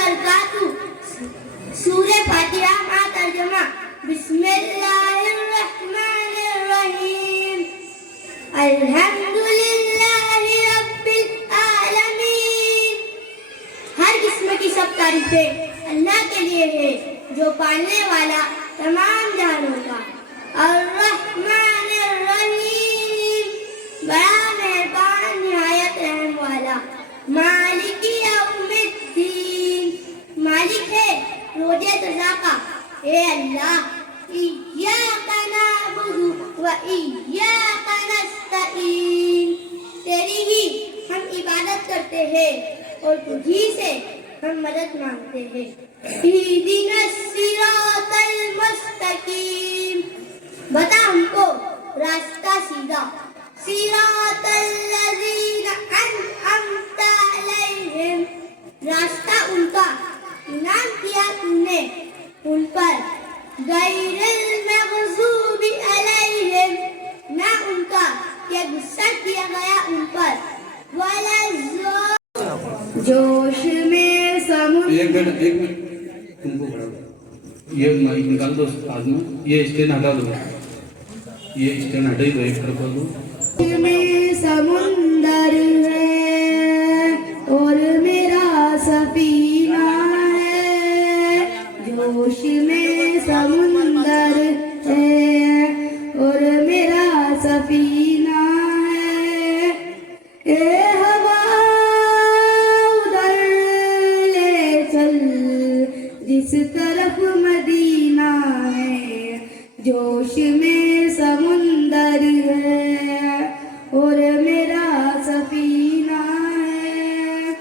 वबरकातुहू। सूरह फातिहा का तर्जुमा। बिस्मिल्लाहिर्रहमानिर्रहीम। अल्हम्दुलिल्लाहि रब्बिल आलमीन। हर किस्म की सब तारीफें अल्लाह के लिए है जो पालने वाला तमाम जहानों का। अर्रहमानिर्रहीम, बड़ा मेहरबान निहायत रहम वाला। मालिकी यौमिद्दीन, मालिक है रोज़े जज़ा का। ए अल्लाह, इय्याका नअबुदु व इय्याका नस्तईन, तेरी ही हम इबादत करते हैं और तुझी से हम मदद मांगते हैं। इहदिनस सिरातल मुस्तकीम, बता हमको रास्ता सीधा। सिरातल लज़ीना अनअमता अलैहिम, रास्ता उनका इनाम किया तूने उन पर। गैरिल मग़ज़ूबि अलैहिम, ना उनका क्या गुस्सा किया गया उन पर। जोश में समुद्र। एक मिनट तुमको खड़ा ये माइक निकाल दो आज में। ये स्टैंड हटा दो, ये स्टैंड हटा ही दो, एक तरफ कर दो। में समुंदर है और मेरा सफीना है। जोश में समुंदर है और मेरा सफीना है। ए हवा उधर ले चल जिस तरफ मदीना है। जोश में समुंदर है और मेरा सफीना है।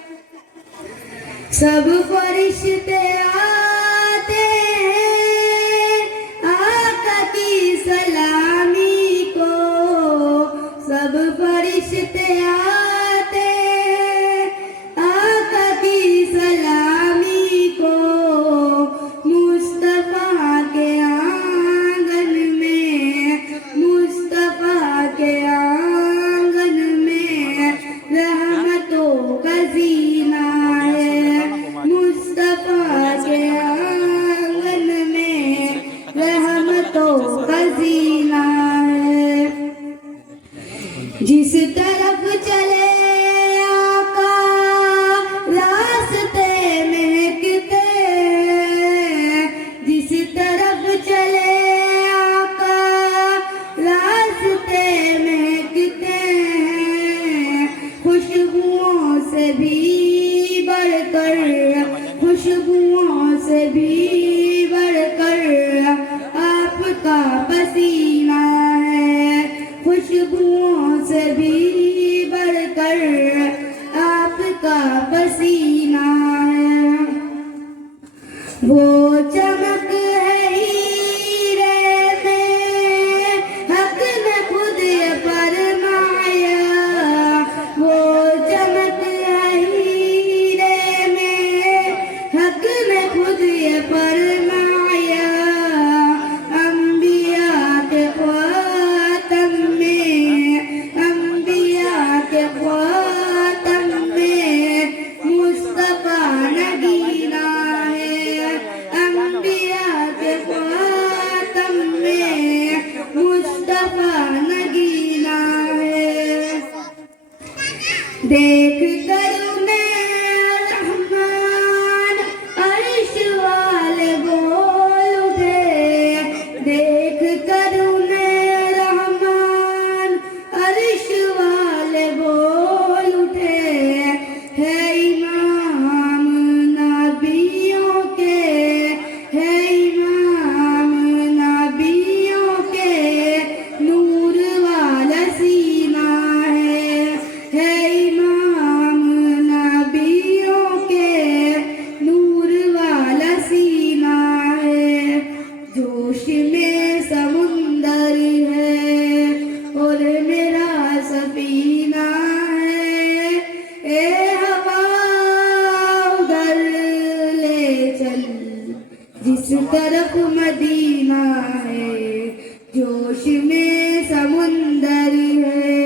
सब फरिश्ते आते हैं आका की सलामी को। सब फरिश्ते आते हैं आका की सलामी को। मुस्तफा के आंगन में, मुस्तफा के आंगन में रहमतों का जीना है। मुस्तफा के आंगन में रहमतों का जीना है। जिस तरफ चले आका रास्ते महकते। जिस तरफ चले आका रास्ते महकते हैं। खुशबुओं से भी बढ़कर, खुशबुओं से भी बढ़कर आपका पसीना है। खुशबुओं से भी बढ़कर आपका पसीना है। वो चमक है हीरे में, हक ने खुद ये फरमाया। वो चमक है हीरे में, हक ने खुद ये फरमाया। अंबिया के ख्वातम में, अंबिया के ख्वातम में मुस्तफा नगीना है। अंबिया के ख्वातम में मुस्तफा नगीना है। देख कर उन्हें रहमान अर्श वाले बोल उठे। देख कर उन्हें रहमान अर्श वाले बोल उठे। है इमाम नबियों के, है इमाम नबियों के नूर वाला सीना है। है इमाम नबियों के नूर वाला सीना है। जोश में समुंदर है और मेरा सफीना है। ए हवा उधर ले चल जिस तरफ मदीना है। जोश में समुंदर है।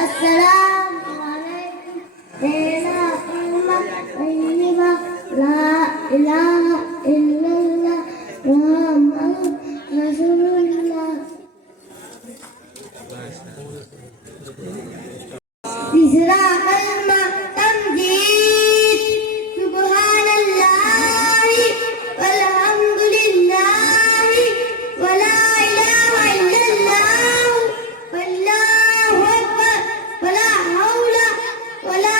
अस्सलामु अलैकुम मेरा कलमा तय्यबा ला इलाहा इल्लल्लाह मुहम्मदुर रसूलुल्लाह। तीसरा कलमा तमजीद सुब्हानल्लाहि वल्हम्दुलिल्लाहि वला इलाहा इल्लल्लाह वल्लाहु अकबर वला हौला वला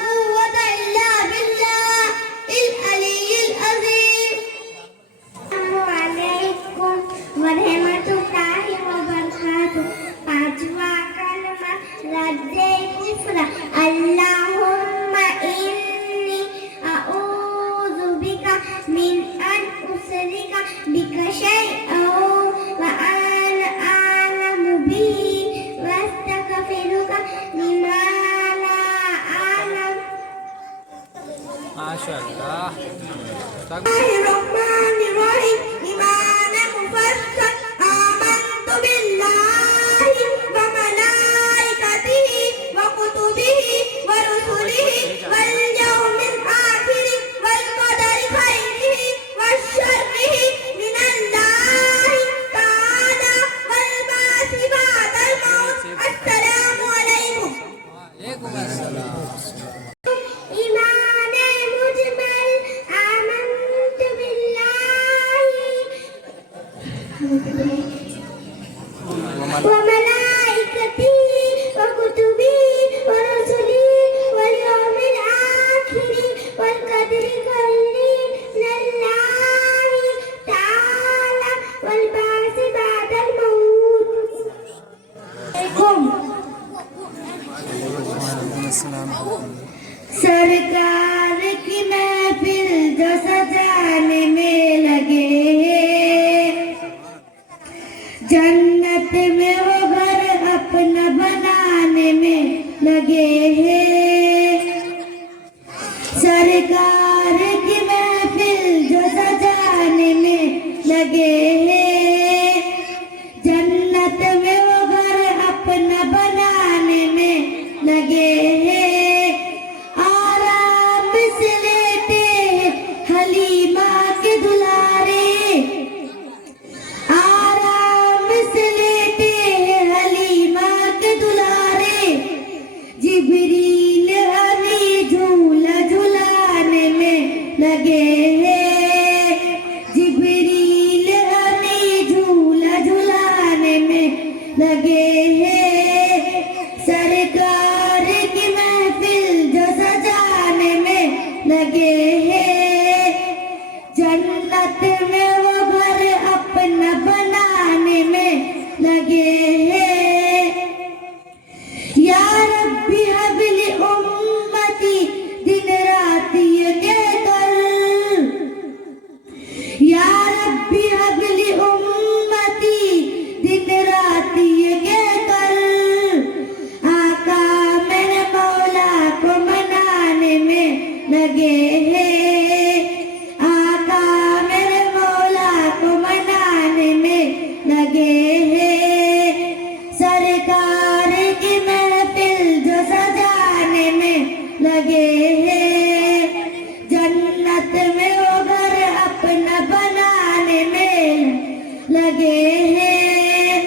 कुव्वता इल्ला बिल्लाहिल अलिय्यिल अज़ीम। अस्सलामु अलैकुम व रहमतुल्लाहि व बरकातुहू। पांचवा कलमा रद्दे कुफ्र अल्लाहुम्मा इन्नी अऊज़ु बिका मिन अन उशरिका बिका शैअन व अना अअलमु बिही वअस्तगफिरुका लिमा ला अअलम। माशाअल्लाह। बिस्मिल्लाहिर्रहमानिर्रहीम। ईमान मुफस्सल आमन्तु बिल्लाहि व मलाइकतिहि व कुतुबिहि व रुसुलिहि वल यौमिल आखिर वल कदरि खैरिहि व शर्रिहि मिनल्लाहि तआला वल बासी बअदल मौत। अस्सलामु अलैकुम। ईमान मुजमल आमन्तु बिल्लाहि व मलाइकतिहि व कुतुबिहि व रुसुलिहि वल यौमिल आखिर वल कदरि खैरिहि मिनल्लाहि तआला वल बासी बअदल मौत। सरकार की महफिल जो सजाने में लगे हैं, जन्नत में वो घर अपना बनाने में लगे हैं। सरकार की महफिल जो सजाने में लगे हैं, जन्नत में वो घर अपना बनाने में लगे हैं। आराम से लेटे हैं हलीमा के दुलारे, आराम से लेटे हैं हलीमा के दुलारे। जिब्रील हमें झूला झुलाने में लगे हैं, जिब्रील हमें झूला झुलाने में लगे हैं। सरकार की महफिल जो सजाने में लगे हैं, जन्नत में वो घर अपना बनाने में लगे हैं। या रब्बी हबली उम्मती दिन रात ये कहकर, या रब्बी हबली उम्मती दिन रात ये कहकर, आका मेरे मौला को मनाने में लगे हैं, आका मेरे मौला को मनाने में लगे हैं। सरकार की महफिल जो सजाने में लगे हैं, जन्नत में वो घर अपना बनाने में लगे हैं।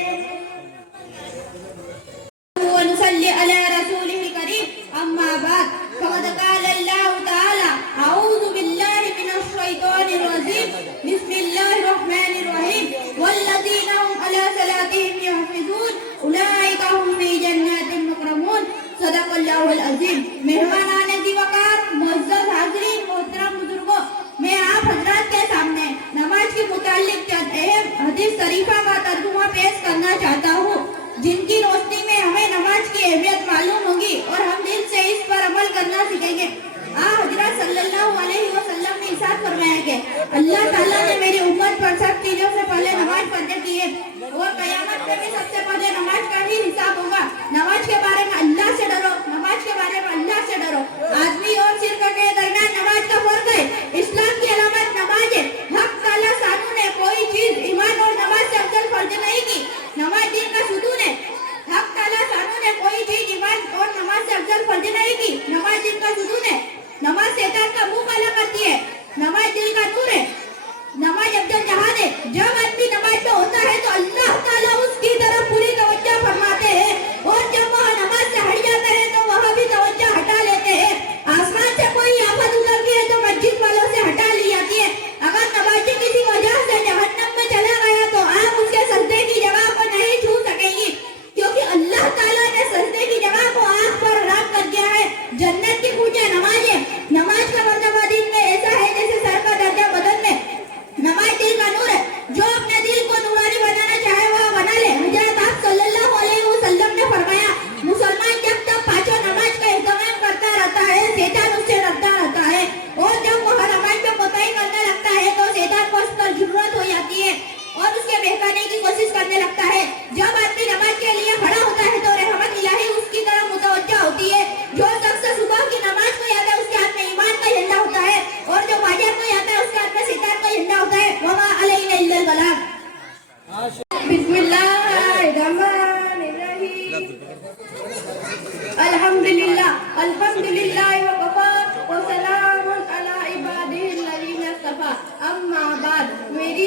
वनुसल्ली अला रसूलिल करीम। अम्मा बाद फक़द क़ाल अल्लाहु तआला अऊज़ु बिल्लाहि मिनश शैतानिर रजीम। बिस्मिल्लाहिर रहमानिर रहीम। वल्लज़ीना हुम अला सलातिहिम यहफ़िज़ून उलाइका हुम फ़ी जन्नातिन मुकरमून। सदक़ल्लाहुल अज़ीम। मेहमानाने दीवकार, मुअज़्ज़ज़ हाज़रीन, मोहतरम बुजुर्गों, मैं आप हज़रात के सामने नमाज के मुताल्लिक़ चंद अहम हदीस शरीफा का तर्जुमा पेश करना चाहता हूँ, जिनकी रोशनी में हमें नमाज की अहमियत मालूम होगी और हम दिल से इस पर अमल करना सीखेंगे। हज़रत सल्लल्लाहु अलैहि वसल्लम ने इरशाद फरमाया कि अल्लाह ताला ने मेरी उम्मत पर सब चीजों से पहले नमाज पढ़ने की है और कयामत में भी सबसे पहले नमाज का ही हिसाब होगा। नमाज के बारे में अल्लाह से डरो, नमाज के बारे में अल्लाह से डरो। आदमी और शिर्क के दरमियान नमाज का फर्क है। इस्लाम की अलामत नमाज है।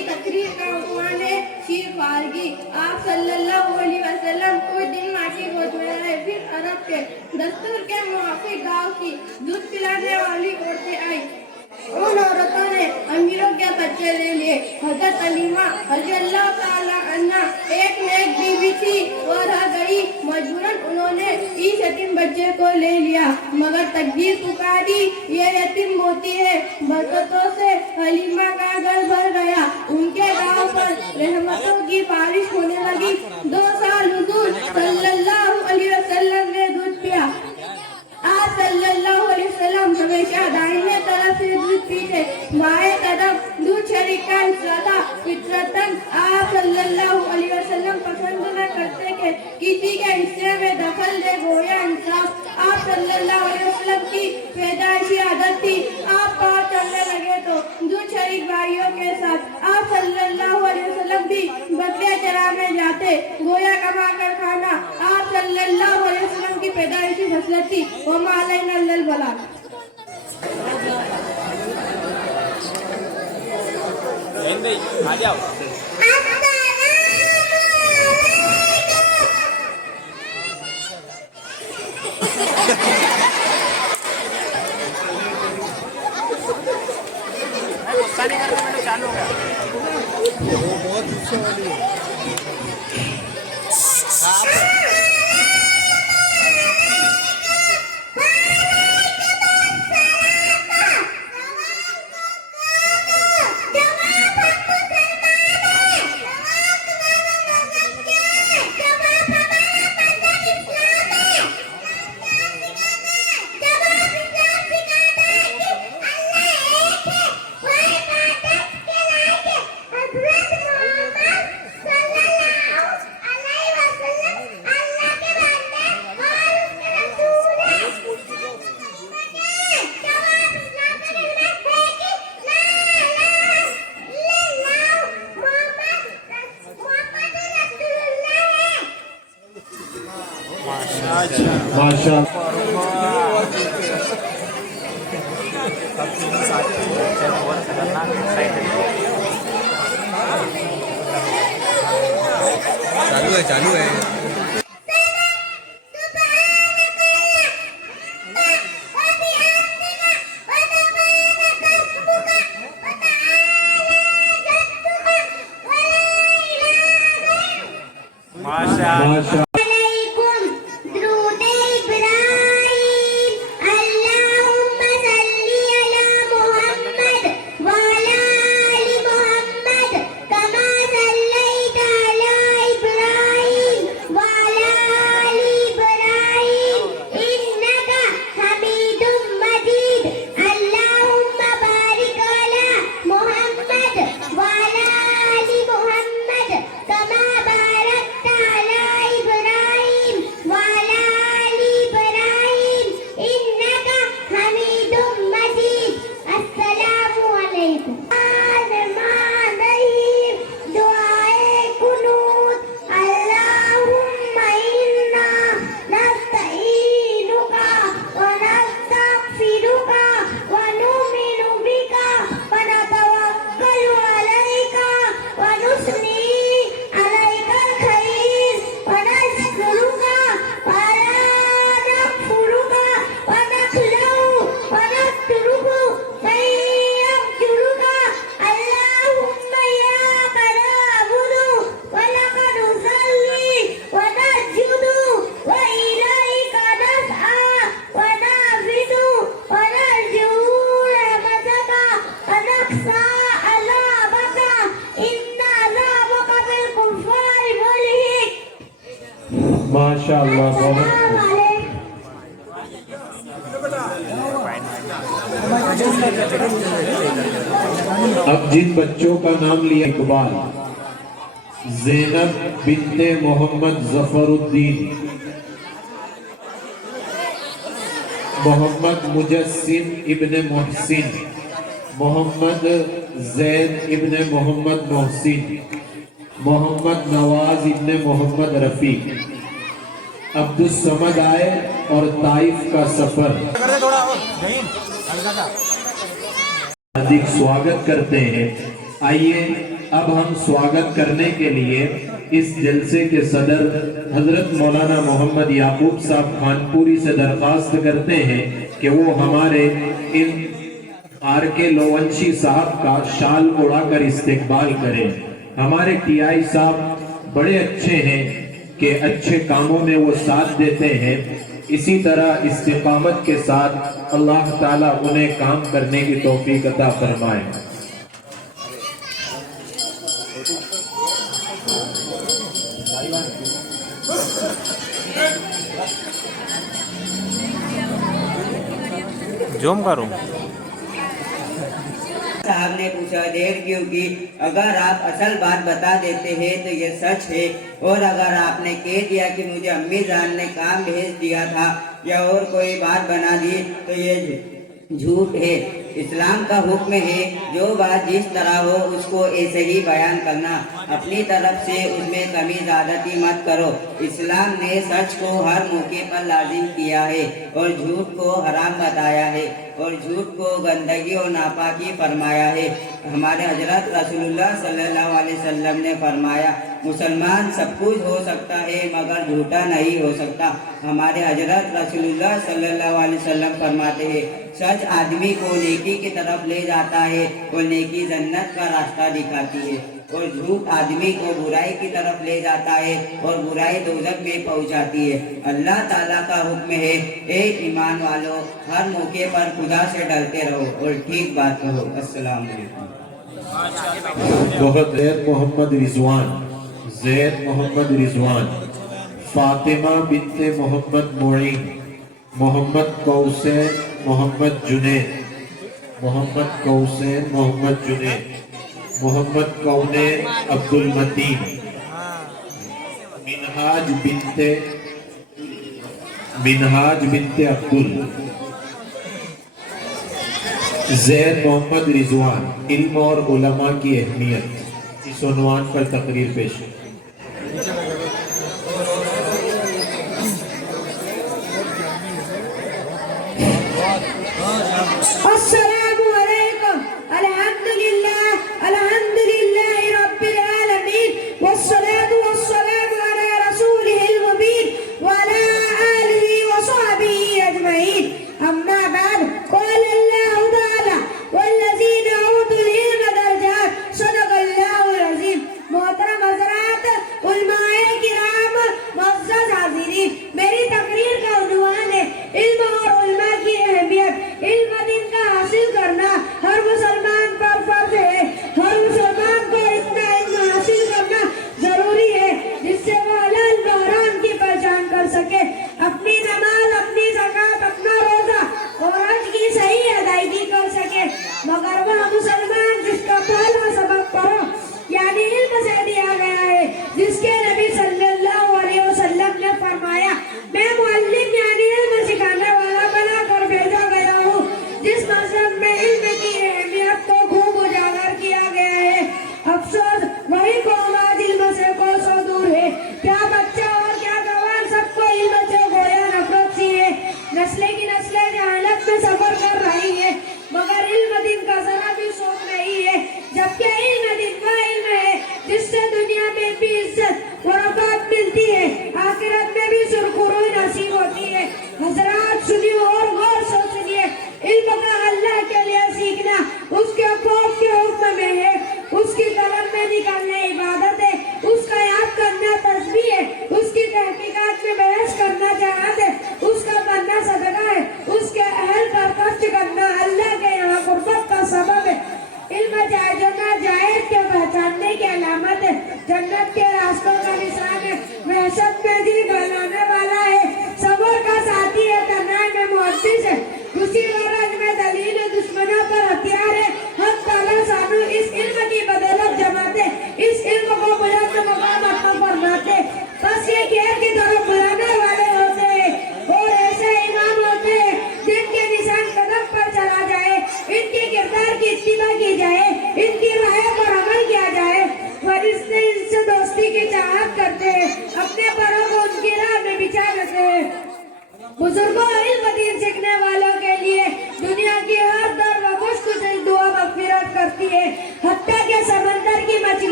तकरीर का उन्वान है शीर फारगी। आप सल्लल्लाहु अलैहि वसल्लम कुछ दिन माँ की गोद में रहे, फिर अरब के दस्तूर के मुआफिक गाँव की दूध पिलाने वाली औरतें आई। उन औरतों ने अमीरों के बच्चे ले लिए। हजरत अलीमा रज़ियल्लाहु ताला अन्हा एक नेक बीवी थी, वो रह गई। मजबूरन उन्होंने इस यतीम बच्चे को ले लिया, मगर तकदीर पुकारी ये यतीम मोती है। बरकतों से हलीमा का घर भर गया। उनके गांव पर रहमतों की बारिश होने लगी। 2 साल हुजूर सल्लल्लाहु अलैहि वसल्लम ने दूध पिया। आप सल्लल्लाहु अलैहि वसल्लम हमेशा दाहिने तरफ से दूध पीते, बाएं तरफ दूध शरीक का हिस्सा था। फितरतन आप सल्लल्लाहु अलैहि वसल्लम पसंद न करते कि किसी के हिस्से में दखल दे, गोया इंसाफ। आप सल्लल्लाहु अलैहि वसल्लम की पैदाइशी आदत थी। आप पार चलने लगे तो दूध शरीक भाइयों के साथ आप सल्लल्लाहु अलैहि वसल्लम भी बकरियां चराने जाते, गोया कमा कर खाना आप सल्लल्लाहु अलैहि वसल्लम की पैदाइशी खसलत थी। वमा अलैना इल्लल बलाग। आ जाओ। गुस्सा नहीं करते, मैंने चालू हो गया। वो बहुत गुस्से वाली है। माशा चालू है। माशा माशाअल्लाह। अब जिन बच्चों का नाम लिया, इकबाल, ज़ैनब बिन्ते मोहम्मद ज़फरुद्दीन, मोहम्मद मुजस्सिम इब्ने मोहसिन, मोहम्मद ज़ैद इब्ने मोहम्मद मोहसिन, मोहम्मद नवाज इब्ने मोहम्मद रफीक, अब्दुल समद आए और ताइफ का सफर अधिक स्वागत करते हैं। आइए अब हम स्वागत करने के लिए इस जलसे के सदर हजरत मौलाना मोहम्मद याकूब साहब खानपुरी से दरखास्त करते हैं कि वो हमारे इन आर.के. लोवंशी साहब का शाल उड़ाकर इस्तेकबाल करें। हमारे टीआई साहब बड़े अच्छे हैं कि अच्छे कामों में वो साथ देते हैं। इसी तरह इस्तिकामत के साथ अल्लाह ताला उन्हें काम करने की तौफीक अता फरमाए। जूम करूं। साहब ने पूछा देर क्यों की? अगर आप असल बात बता देते हैं तो ये सच है, और अगर आपने कह दिया कि मुझे अम्मी जान ने काम भेज दिया था या और कोई बात बना दी तो ये झूठ है। इस्लाम का हुक्म है जो बात जिस तरह हो उसको ऐसे ही बयान करना, अपनी तरफ से उसमें कमी ज़्यादती मत करो। इस्लाम ने सच को हर मौके पर लाजिम किया है और झूठ को हराम बताया है और झूठ को गंदगी और नापाकी फरमाया है। हमारे हजरत रसूलुल्लाह सल्लल्लाहु अलैहि वसल्लम ने फरमाया, मुसलमान सब कुछ हो सकता है मगर झूठा नहीं हो सकता। हमारे हजरत रसूलुल्लाह सल्लल्लाहु अलैहि वसल्लम फरमाते हैं, सच आदमी को नेकी की तरफ ले जाता है और नेकी जन्नत का रास्ता दिखाती है, और झूठ आदमी को बुराई की तरफ ले जाता है और बुराई दोज़ख में पहुंचाती है। अल्लाह ताला का हुक्म है, ए ईमान वालों, हर मौके पर खुदा से डरते रहो और ठीक बात कहो। अस्सलाम वालेकुम। बहुत ज़ैद मोहम्मद रिजवान, फातिमा बिन्ते मोहम्मद मोइन, मोहम्मद कौसैन मोहम्मद जुनैद, मोहम्मद कौसैन मोहम्मद जुनैद, मोहम्मद कौनैन अब्दुल मतीन, मिनहाज बिन्ते अब्दुल, ज़ैद मोहम्मद रिजवान, इल्म और उलमा की अहमियत, इस उन्वान पर तकरीर पेश। अस्सलामु अलैकुम, अल्हम्दुलिल्लाहि रब्बिल आलमीन, वस्सलातु वस्सलामु अला रसूलिहिल मुबीन व अला आलिहि व सहबिहि अजमईन। अम्मा बाद, क़ाल अल्लाहु तआला वल्लज़ीना ऊतुल इल्म दरजात, सदक़ल्लाहुल अज़ीम। मोहतरम हज़रात, उलमाए किराम, मुअज़्ज़ज़ हाज़िरीन, मेरी तकरीर का उन्वान है इल्म और उलमा की अहमियत। इल्म दिन का हासिल करना हर मुसलमान पर फर्ज है। हर मुसलमान को इतना इल्म हासिल करना जरूरी है जिससे वह हलाल व हराम की पहचान कर सके, अपनी नमाज, अपनी ज़कात, अपना रोजा और हज की सही अदायगी कर सके। मगर वह मुसलमान जिसका पहला सबक पढ़ो यानी इल्म से दिया गया है, जिसके नबी सल्लल्लाहु अलैहि वसल्लम ने फरमाया, मैं मुअल्लिम यानी इल्म सिखाने वाला बना कर भेजा गया हूँ। जिस मज़हब में इल्म की अहमियत को खूब उजागर किया गया है, अफसोस वही कौम आज इल्म से कोसों दूर है। क्या बच्चा और क्या जवान, सबको इल्म से गोया नफरत सी है। नस्लें की नस्लें जहालत में सफर कर रही है मगर इल्म दिन का जरा भी शौक नहीं है, जबकि इल्म दिन वह इल्म है जिससे दुनिया में भी इज्जत और औकात मिलती है, आखिरत में भी सुरखुरोई नसीब होती है। हजरात सुनिए और गौर से सुनिए, इल्म का अल्लाह के लिए सीखना उसके खौफ के हुक्म में है, उसकी कलम में निकालना इबादत है, उसका याद करना तस्बीह है, उसकी तहकीकात में बहस करना जहाद है, उसका पढ़ना सदका है, उसके अहल पर खर्च करना अल्लाह के यहाँ कुर्बत का सबब है। इल्म जायज़ के पहचानने की अलामत है, जन्नत के रास्तों का निशान है, वहशत में जी बनाने वाला है, सबर का साथी है, तनाई में मुहद्दिस है, खुशी गरज में दलील है, दुश्मनों पर हथियार है। हक ताला सानू इस इल्म की बदौलत जमाते, इस इल्म को बुलंद मकाम अता फरमाते। बस ये खैर की तरफ बुलाने वाले होते हैं और ऐसे इमाम होते हैं जिनके निशान कदम पर चला जाए, इनके किरदार की इत्तिबा की जाए, इनकी राय पर अमल किया जाए। फरिश्ते इनसे दोस्ती की चाहत करते हैं, अपने परों को उनकी राह में बिछा देते हैं। बुजुर्गों, इल्म दीन सीखने वालों के लिए दुनिया की हर दर व खुशखुशी दुआ मग़फ़िरत करती है, हत्ता के समंदर की मछली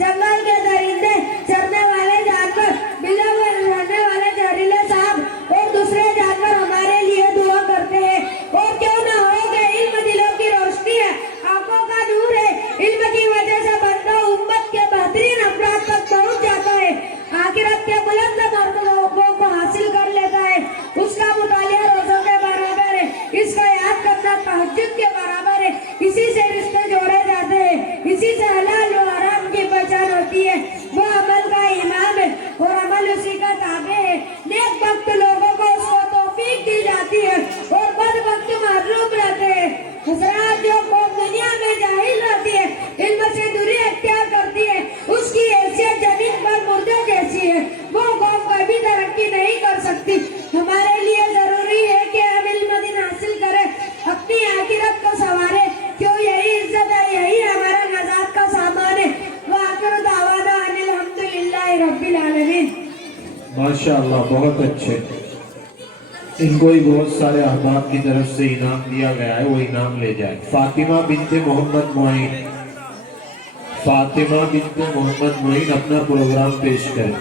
जंगल के दरिंदे, चरने वाले जानवर, बिलों में रहने वाले जहरीले सांप और दूसरे जानवर हमारे लिए दुआ करते हैं। और क्यों न हो कि इल्म दिलों की रोशनी है, आंखों का नूर है। इल्म की वजह से बंदा उम्मत के बेहतरीन अफराद तक पहुंच जाता है, आखिरत के बुलंद मर्तबों को हासिल कर लेता है। उसका मुतालिया रोजों के बराबर है, इसका याद करना तहज्जुद के बराबर है। इसी से रिश्ते जोड़े जाते हैं, इसी से हलाल और हराम की पहचान होती है। वो अमल का इमाम है और अमल उसी का ताबे है। नेक वक्त लोगों को उसको तौफीक दी जाती है और बद वक्त महरूम रहते हैं। हजरात, जो कौम दुनिया में जाहिल रहती है, इल्म से दूरी अख्तियार करती है, उसकी हैसियत जमीन पर मुर्दे जैसी है। वो कौम कभी तरक्की नहीं कर सकती। हमारे लिए जरूरी है कि हम इल्म दिन हासिल करें, अपनी आखिरत को संवारे, क्यों यही इज्जत है, यही हमारा नजात का सामान है। वाखिर दावाना अनिल हम्दुलिल्लाहि रब्बिल आलमीन। माशाअल्लाह, बहुत अच्छे। इनको ही बहुत सारे अहबाब की तरफ से इनाम दिया गया है, वो इनाम ले जाए। फातिमा बिनते मोहम्मद मोइन, फातिमा बिनते मोहम्मद मोइन अपना प्रोग्राम पेश करें।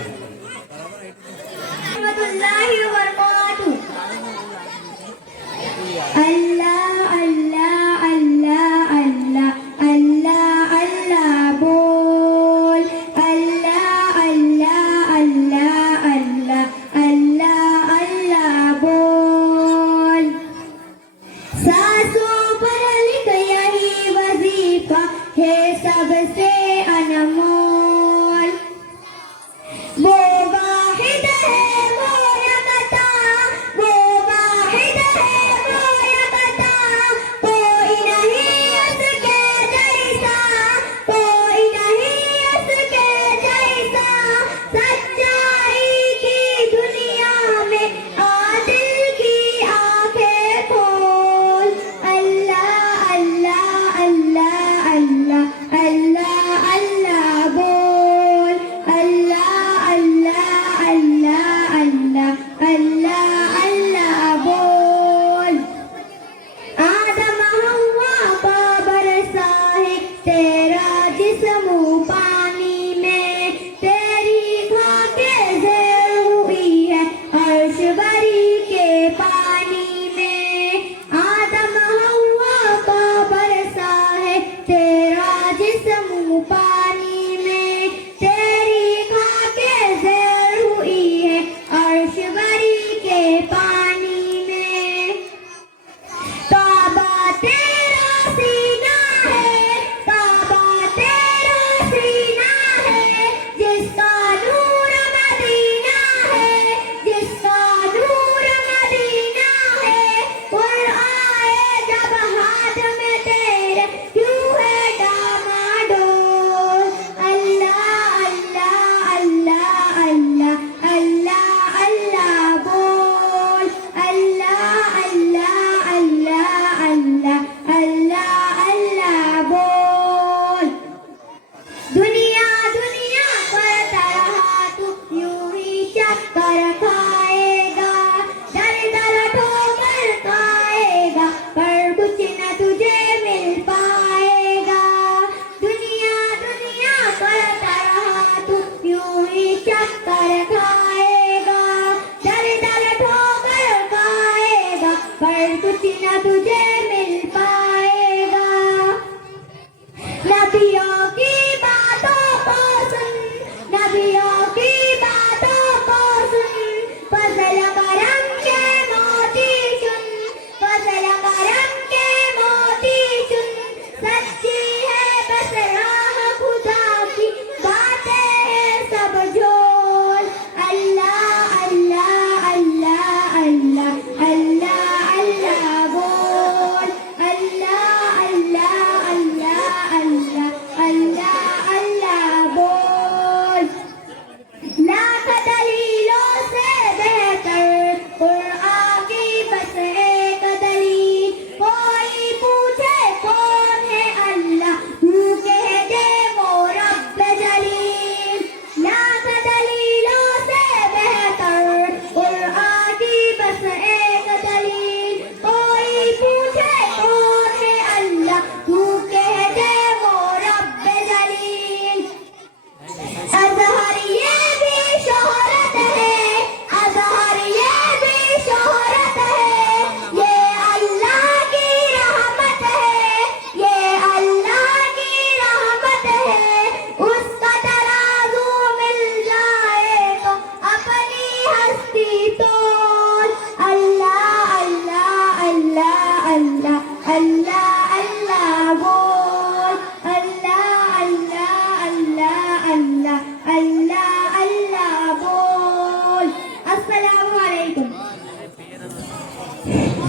अल्लाह अल्लाह अल्लाह अल्लाह अल्लाह अल्लाह बोल, अल्लाह अल्लाह अल्लाह अल्लाह अल्लाह अल्लाह बोल। सांसों पर लिख यही वजीफा है सबसे अनमोल। वो वाहिद है वो यकता, वो वाहिद है वो यकता, कोई नहीं उसके जैसा, कोई नहीं उसके जैसा। सच्चाई की दुनिया में आदिल की आंखें खोल। अल्लाह अल्लाह अल्लाह अल्लाह अल्लाह अल्लाह बोल, अल्लाह अल्लाह अल्लाह अल्लाह अल्लाह अल्लाह बोल। आदम हव्वा का बरसा है तेरा जिस्म पानी में, तेरी खाके ज़ेर हुई है अर्श बरी के पानी में। आदम हव्वा का बरसा है तेरा जिस्म पानी में, तेरी खाके ज़ेर हुई है अर्श बरी के पानी में। काबा तेरा सीना है, काबा तेरा सीना है, जिसका नूर मदीना है, जिसका नूर मदीना है। और आए जब हाथ में तेरे क्यों है डामाडोल।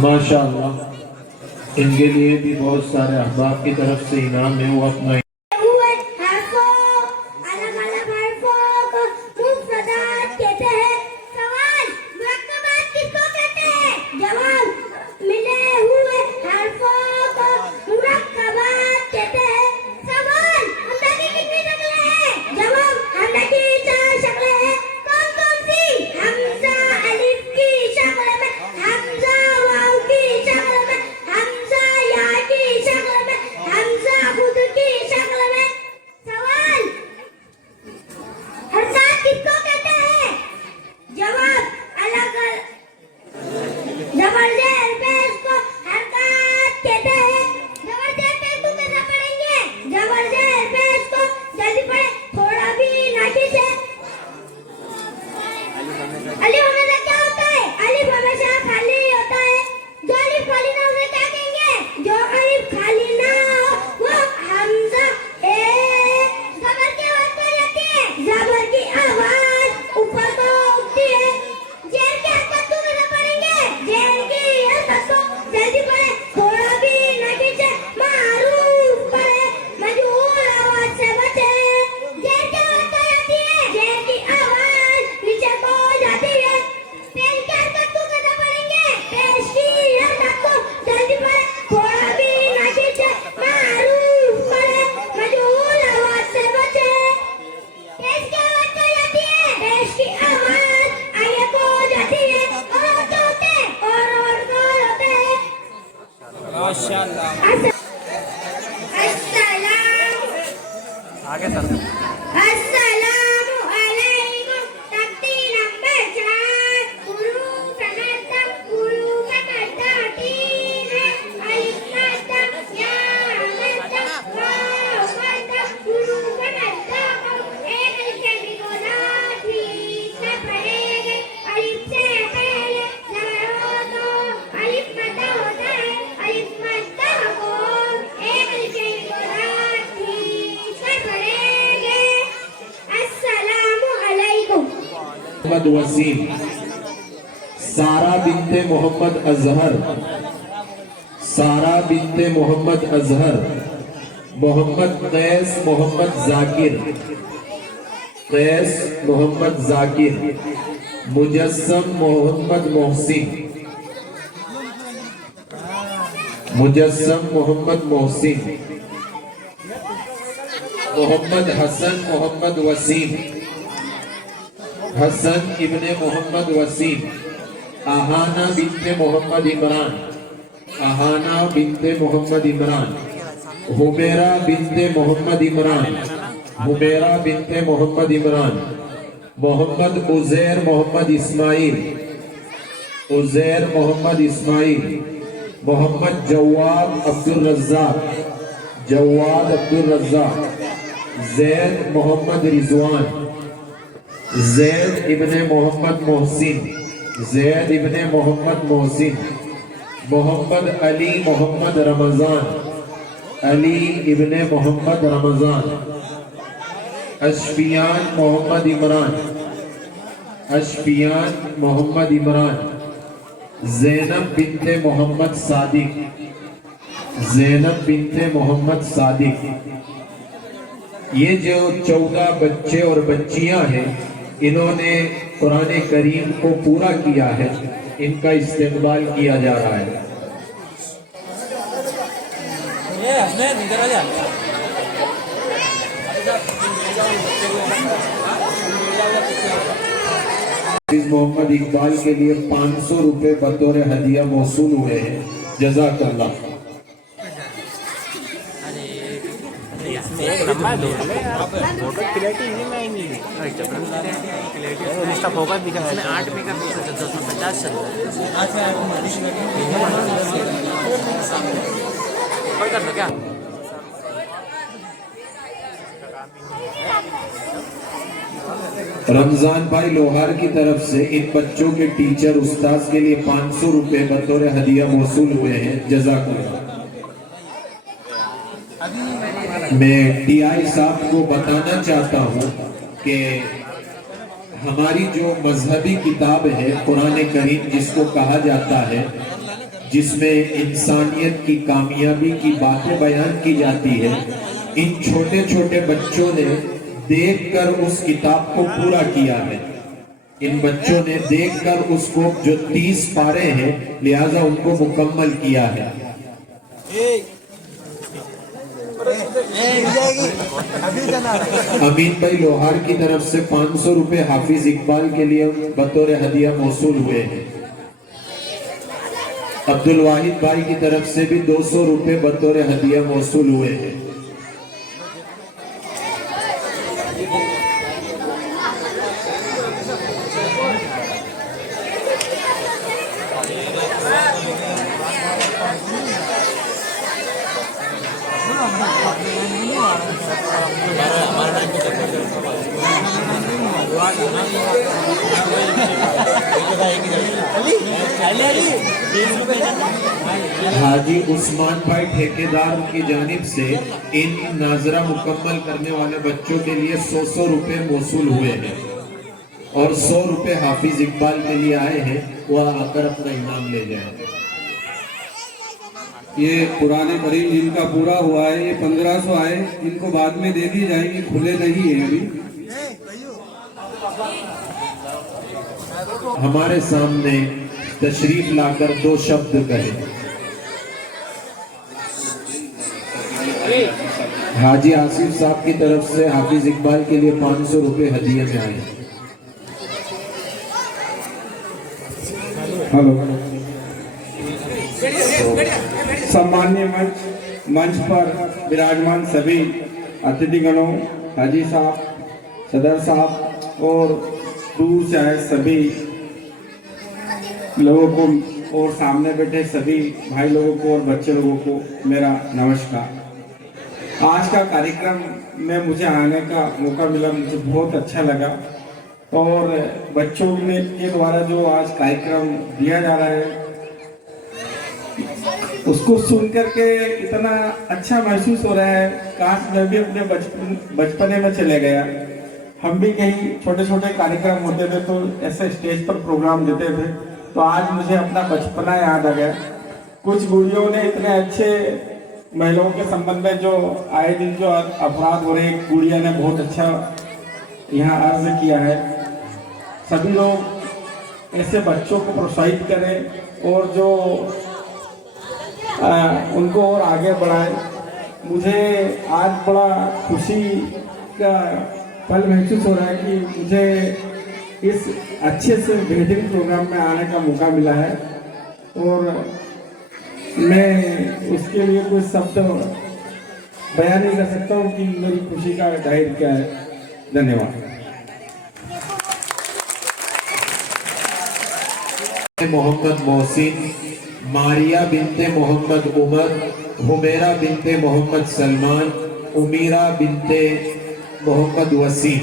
माशाअल्लाह इनके लिए भी बहुत सारे अहबाब की तरफ से इनाम है, वो अपना आगे सर अस्सलामु अलैकुम। तख्ती नंबर 4 हुरूफ मद्दा तीन है। अलिफ मद्दा, या मद्दा, वाव मद्दा, हुरूफ मद्दा को एक अलिफ के बिगोना ठीक से पढ़ेंगे। अलिफ से पहले जबर हो तो अलिफ मद्दा होता है। अलिफ मद्दा को एक अलिफ के बिगोना ठीक से पढ़ेंगे। अस्सलामु अलैकुम। मोहम्मद वसीम, सारा बिनते मोहम्मद अजहर, सारा बिनते मोहम्मद अजहर, मोहम्मद कैस मोहम्मद जाकिर, कैस मोहम्मद जाकिर, मुजस्सम मोहम्मद मोहसिन, मुजस्सम मोहम्मद मोहसिन, मोहम्मद हसन मोहम्मद वसीम, हसन इब्ने मोहम्मद वसीम, आहाना बिनते मोहम्मद इमरान, आहाना बिनते मोहम्मद इमरान, हुमेरा बिनते मोहम्मद इमरान, हुमेरा बिनते मोहम्मद इमरान, मोहम्मद उजैर मोहम्मद इस्माइल, उजैर मोहम्मद इस्माइल, मोहम्मद जवाद अब्दुल रज़्ज़ाक, जवाद अब्दुल रज़्ज़ाक, ज़ैद मोहम्मद रिजवान, ज़ैद इब्ने मोहम्मद मोहसिन, ज़ैद इब्ने मोहम्मद मोहसिन, मोहम्मद अली मोहम्मद रमज़ान, अली इब्ने मोहम्मद रमज़ान, अशफियान मोहम्मद इमरान, अशफियान मोहम्मद इमरान, ज़ैनब बिनते मोहम्मद सादिक, ज़ैनब बिनते मोहम्मद सादिक। ये जो 14 बच्चे और बच्चियां हैं, इन्होंने कुरान करीम को पूरा किया है, इनका इस्तेमाल किया जा रहा है। मोहम्मद इकबाल के लिए 500 रुपए बतौर हदिया मौसूल हुए हैं। जज़ाकल्लाह। फोटो क्लियरिटी नहीं लाएंगे। इसका फोकस दिखा है 8 में कर 50 चल रहा है। कर दो क्या? रमजान भाई लोहार की तरफ से इन बच्चों के टीचर उस्ताद के लिए 500 रुपए बतौर हदिया मौसूल हुए हैं। जज़ाकल्लाह। मैं टीआई साहब को बताना चाहता हूँ कि हमारी जो मजहबी किताब है कुरान करीम जिसको कहा जाता है, जिसमें इंसानियत की कामयाबी की बातें बयान की जाती है, इन छोटे छोटे बच्चों ने देखकर उस किताब को पूरा किया है। इन बच्चों ने देखकर उसको जो 30 पारे हैं लिहाजा उनको मुकम्मल किया है। अमीन भाई लोहार की तरफ से 500 रुपए हाफिज इकबाल के लिए बतौर हदिया मौसूल हुए हैं। अब्दुल वाहिद भाई की तरफ से भी 200 रुपए बतौर हदिया मौसूल हुए हैं। हाजी उस्मान भाई ठेकेदार की जानिब से इन नाजरा मुकम्मल करने वाले बच्चों के लिए 100 रुपए मौसूल हुए हैं और 100 रुपए हाफिज इकबाल के लिए आए हैं। वह आकर अपना इनाम ले जाए। ये पुराने करीम जिनका पूरा हुआ है, ये 1500 आए, इनको बाद में दे दी जाएगी, खुले नहीं है अभी। हमारे सामने तशरीफ लाकर 2 शब्द कहे। हाजी आसिफ साहब की तरफ से हाफिज इकबाल के लिए 500 रुपए हदिया में आए। हेलो, सम्मान्य मंच पर विराजमान सभी अतिथिगणों, हाजी साहब, सदर साहब और दूर से आए सभी लोगों को और सामने बैठे सभी भाई लोगों को और बच्चे लोगों को मेरा नमस्कार। आज का कार्यक्रम में मुझे आने का मौका मिला, मुझे बहुत अच्छा लगा और बच्चों के द्वारा जो आज कार्यक्रम दिया जा रहा है उसको सुन करके इतना अच्छा महसूस हो रहा है। काश मैं भी अपने बचपने में चले गया। हम भी कहीं छोटे छोटे कार्यक्रम होते थे तो ऐसे स्टेज पर प्रोग्राम देते थे, तो आज मुझे अपना बचपना याद आ गया। कुछ गुड़ियों ने इतने अच्छे महिलाओं के संबंध में जो आए दिन जो अपराध हो रहे, गुड़िया ने बहुत अच्छा यहाँ अर्ज किया है। सभी लोग ऐसे बच्चों को प्रोत्साहित करें और जो उनको और आगे बढ़ाए। मुझे आज बड़ा खुशी का पल महसूस हो रहा है कि मुझे इस अच्छे से बेहतरीन प्रोग्राम में आने का मौका मिला है और मैं उसके लिए कुछ शब्द बयान नहीं कर सकता हूँ कि मेरी खुशी का जाहिर क्या है। धन्यवाद। मोहम्मद मोहसिन, मारिया बिनते मोहम्मद उमर, हुमेरा बिनते मोहम्मद सलमान, उमीरा बिनते मोहम्मद वसीम।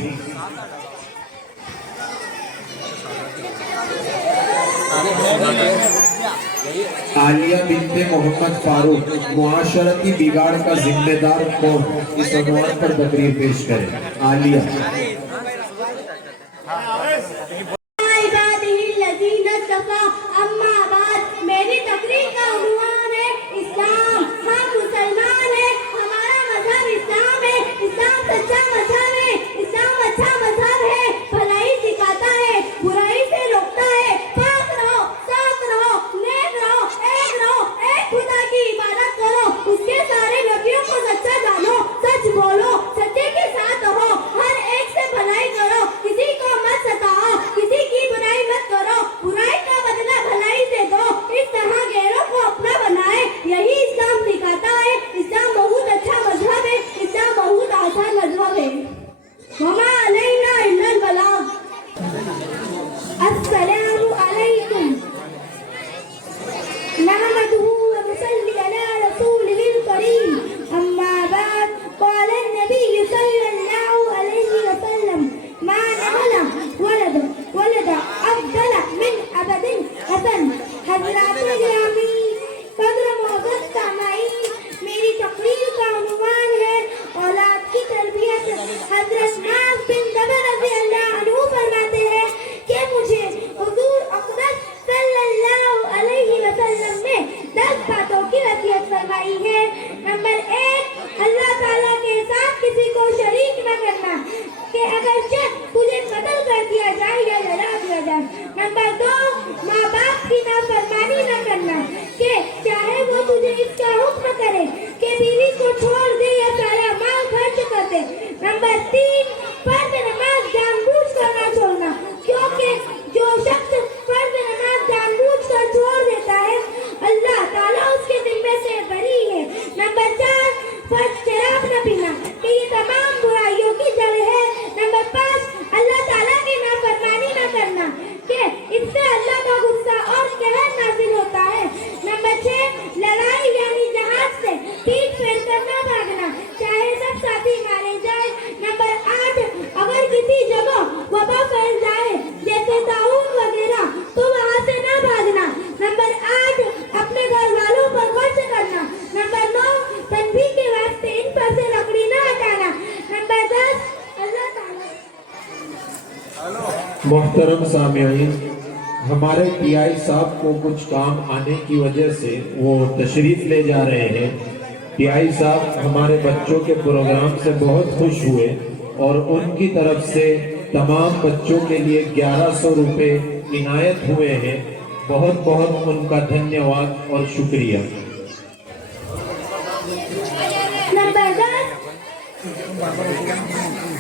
आलिया बिनते मोहम्मद फारूक। मुआशरती बिगाड़ का जिम्मेदार कौन, इस अनवान पर तकरीर पेश करें। आलिया। मेरी तकरीर का उन्वान है इस्लाम। हम मुसलमान हैं, हमारा मजहब इस्लाम है। इस्लाम सच्चा मजहब है, इस्लाम अच्छा मजहब है। भलाई सिखाता है, बुराई से रोकता है। पाक रहो, साफ रहो, नेक रहो, एक खुदा की इबादत करो, उसके सारे नबियों को सच्चा जानो, सच बोलो, सच्चे के साथ रहो, हर एक से भलाई करो, किसी को मत सताओ, किसी की बुराई मत करो, बुराई का बदला भलाई से दो, इस तरह गैरों को अपना बनाए। यही इस्लाम सिखाता है। इस्लाम बहुत अच्छा मजहब है, इस्लाम बहुत आसान मजहब है। वमा अलैना इल्लल बलाग। अस्सलामु अलैकुम। नहमदुहु व नुसल्ली अला रसूलिहिल करीम। अम्मा बाद, क़ाल अन्नबी सल्लल्लाहु अलैहि वसल्लम, मा नमला वलद अफदल मिन अबदिन हसन। हज़रात गिरामी, कद्र मोहब्बत का माइन, मेरी तकरीर का उन्वान है औलाद की तरबियत। हज़रत माज़ बिन जबल रज़ियल्लाहु अन्हु फरमाते हैं कि मुझे हुज़ूर अक़दस सल्लल्लाहु अलैहि वसल्लम ने मोहतरम सामिईन, हमारे टीआई साहब को कुछ काम आने की वजह से वो तशरीफ ले जा रहे हैं। टीआई साहब हमारे बच्चों के प्रोग्राम से बहुत खुश हुए और उनकी तरफ से तमाम बच्चों के लिए 1100 रुपए इनायत हुए हैं। बहुत बहुत उनका धन्यवाद और शुक्रिया।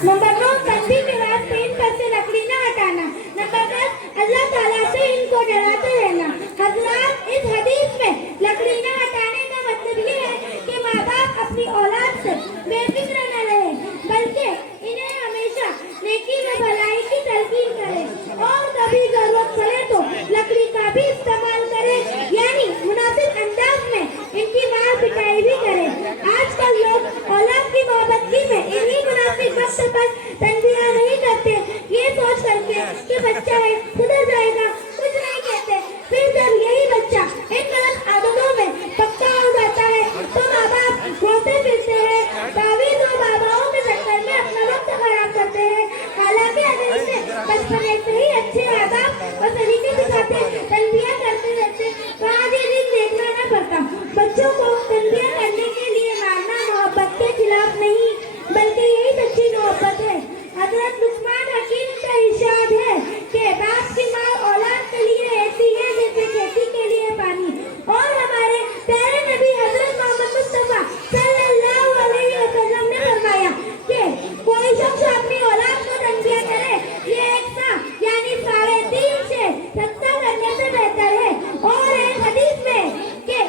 नंबर 9, तस्बीह के बाद पेन पर से लकड़ी न हटाना। नंबर 10, अल्लाह ताला से इनको डराते रहना। हज़रात, इस हदीस में लकड़ी न हटाने का मतलब ये है कि माँ बाप अपनी औलाद से बेफिक्र न रहे, बल्कि इन्हें हमेशा नेकी व भलाई की तलकीन करें और कभी जरूरत पड़े तो लकड़ी का भी इस्तेमाल करें, यानी मुनासिब अंदाज में इनकी मार पिटाई भी करें। आजकल लोग औलाद की मोहब्बती में इन्हीं मुनासिब वक्त पर तंबिया नहीं करते, ये सोच करके कि बच्चा है सुधर जाएगा, कुछ नहीं कहते। फिर जब यही बच्चा इन गलत आदतों में पक्का हो जाता है तो माँ बाप रोते फिरते हैं, तावीज़ और बाबाओं के चक्कर में अपना वक्त खराब करते हैं। हालांकि अगर इसे बचपन से ही अच्छे आदाब और तरीके सिखाते, तंबिया करते रहते तो आज ये दिन देखना न पड़ता। बच्चों को तंबिया करने के लिए मारना मोहब्बत के खिलाफ नहीं, बल्कि यही सच्ची मोहब्बत है। हज़रत लुक़मान हकीम का इरशाद है कि बाप की माँ औलाद के लिए ऐसी है जैसे खेती के लिए पानी। और हमारे प्यारे नबी हज़रत मोहम्मद मुस्तफा सल्लल्लाहु अलैहि वसल्लम ने फरमाया कि कोई शख्स अपनी औलाद को तंबिया करे, ये एक सा यानी 3.5 से 70 करने से बेहतर है। और एक हदीस में कि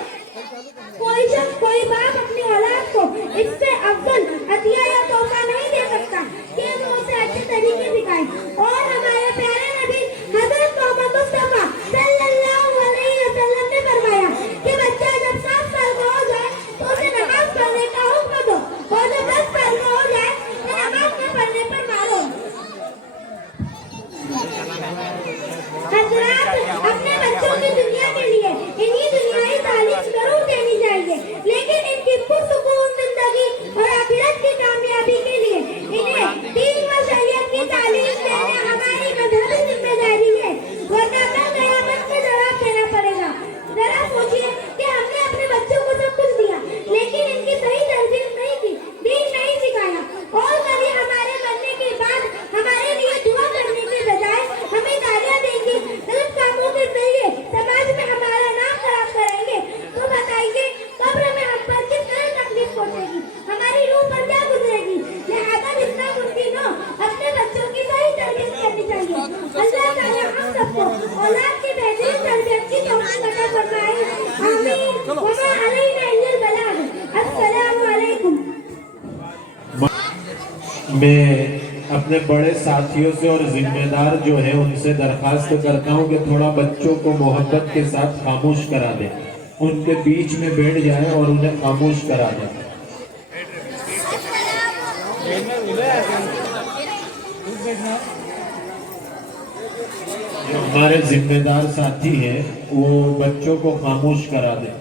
कोई शख्स, कोई बाप अपनी औलाद को इससे अफजल हदिया या तोहफा नहीं दे सकता कि वो उसे अच्छे तरीके सिखाए। और हमारे प्यारे नबी हज़रत मोहम्मद मुस्तफा सल्लल्लाहु अलैहि वसल्लम ने फरमाया कि बच्चा जब 7 साल का हो जाए तो उसे नमाज पढ़ने का हुक्म दो, और जब 10 साल का हो जाए तो नमाज न पढ़ने पर मारो। हज़रात, अपने बच्चों की दुनिया के लिए इन्हीं दुनियाई तालीम जरूर देनी चाहिए, लेकिन इनकी पुरसुकून जिंदगी और आखिरत की कामयाबी के लिए इन्हें दीन व शरीयत की तालीम देना हमारी मजहबी जिम्मेदारी है, वरना कल क़यामत में जवाब देना पड़ेगा। जरा सोचिए कि हमने अपने बच्चों को सब कुछ दिया, लेकिन इनकी सही तरबियत नहीं की, दीन नहीं सिखाया, और कभी हमारे मरने के बाद हमारे लिए दुआ करने के बजाय हमें गालियाँ देंगे, गलत कामों के जरिए समाज में हमारा नाम खराब करेंगे, तो बताइए कब्र में हम पर किस तरह तकलीफ पहुंचेगी, हमारी रूह पर क्या गुजरेगी। लिहाजा जितना मुमकिन हो अपने बच्चों की सही तरबियत करनी चाहिए। अल्लाह ताला हम सबको औलाद की बेहतरीन तरबियत की तौफीक अता फरमाए। आमीन। वमा अलैना इल्लल बलाग। अस्सलामु अलैकुम। मैं अपने बड़े साथियों से और जिम्मेदार जो है उनसे दरखास्त करता हूं कि थोड़ा बच्चों को मोहब्बत के साथ खामोश करा दें, उनके बीच में बैठ जाएं और उन्हें खामोश करा दें। जो हमारे जिम्मेदार साथी हैं वो बच्चों को खामोश करा दें।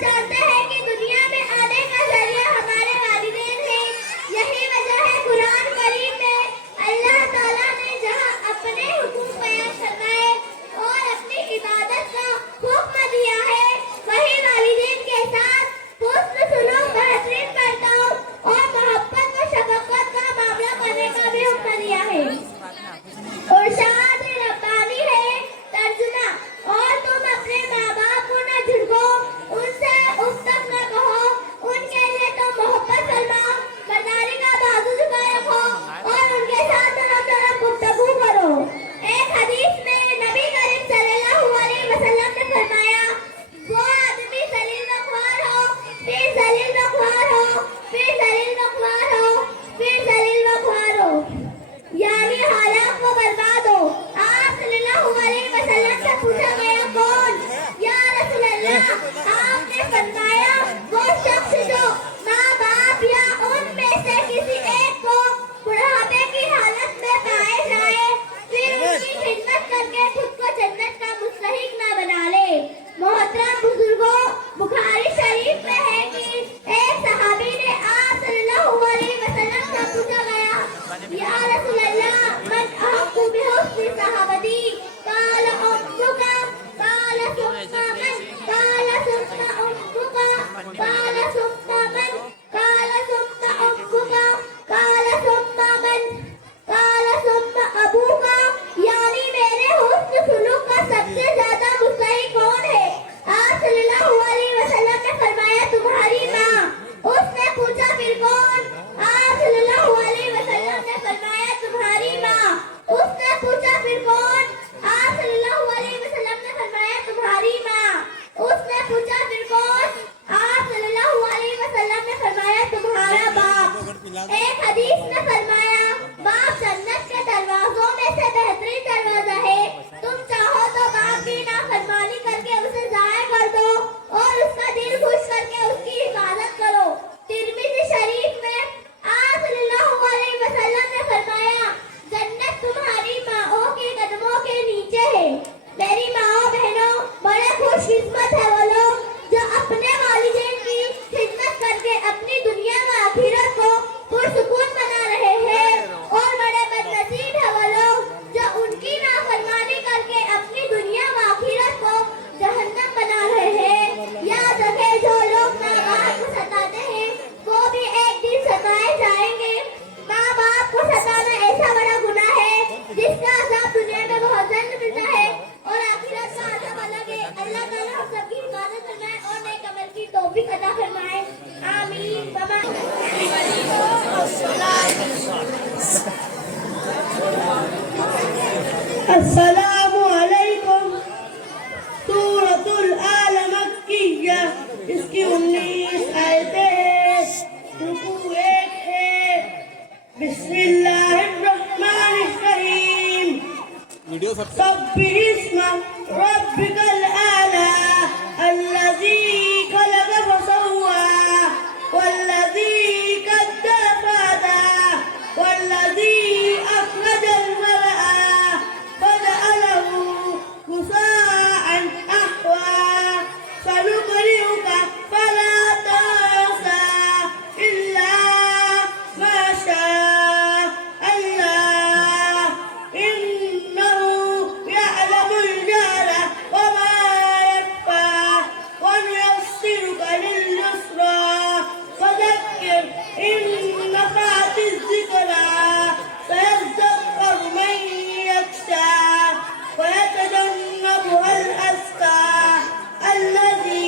जानते हैं कि दुनिया में आने का काला सुम्मा मन, काला सुम्मा अम्मुका, काला सुम्मा मन, काला सुम्मा अबूका। यानी मेरे हुस्न सुलूक का सबसे ज्यादा मुस्तहिक कौन है? आप सल्लल्लाहु अलैहि वसल्लम ने फरमाया तुम्हारी माँ। उसने पूछा फिर कौन? आप सल्लल्लाहु अलैहि वसल्लम ने फरमाया तुम्हारी माँ। उसने पूछा फिर कौन? आप सल्लल्लाहु अलैहि वसल्लम ने फरमाया तुम्हारी माँ। उसने पूछा फिर कौन? आप सल्लल्लाहु अलैहि वसल्लम ने फरमाया तुम्हारा बाप। एक हदीस में फरमाया बाप जन्नत के दरवाजों में से बेहतरीन दरवाजा है। तुम चाहो तो बाप की नाफरमानी करके उसे जाया कर दो और उसका दिल खुश करके उसकी हिफाजत करो। तिरमिज़ी शरीफ में आप सल्लल्लाहु अलैहि वसल्लम ने फरमाया जन्नत तुम्हारी माओ के कदमों के नीचे है। मेरी माओ बहनों, बड़े खुशकिस्मत है वो लोग जो अपने वालिदैन की खिदमत करके अपनी दुनिया व आखिरत को पुरसुकून बना रहे हैं और बड़े बदनसीब है वो लोग जो उनकी नाफरमानी करके अपनी दुनिया व आखिरत को जहन्नम बना रहे हैं। याद रखें जो लोग माँ बाप को सताते हैं वो भी एक दिन सताए जाएंगे। माँ बाप को सताना ऐसा बड़ा गुनाह है जिसका अज़ाब दुनिया में बहुत जल्द मिलता है और आखिरत का अज़ाब अलग है। अल्लाह ताला हम सबकी हिफाजत फरमाए और नेक अमल की तौफीक अता फरमाए। आमीन। अस्सलामु अलैकुम। सूरतुल आल मक्किया, इसकी 19 आयतें हैं। रुकू 1 है। बिस्मिल्लाहिर्रहमानिर्रहीम। सब्बिहिस्म रब्बिकल आला अल्लज़ी खलक़ फसव्वा वल्लज़ी क़द्दर फ़हदा वल्लज़ी अख़रजल मरआ फजअलहु गुसाअन अहवा सनुक़रिउका फला तंसा इल्ला मा शाअ अल्लाह इन्नहु यअलमुल जहरा वमा यख़फ़ा वनुयस्सिरुका लिल-युस्रा फज़क्किर इन नफ़अतिज़ ज़िक्रा सयज़्ज़क्करु मन यख़्शा वयतजन्नबुहल अश्क़ा अल्लज़ी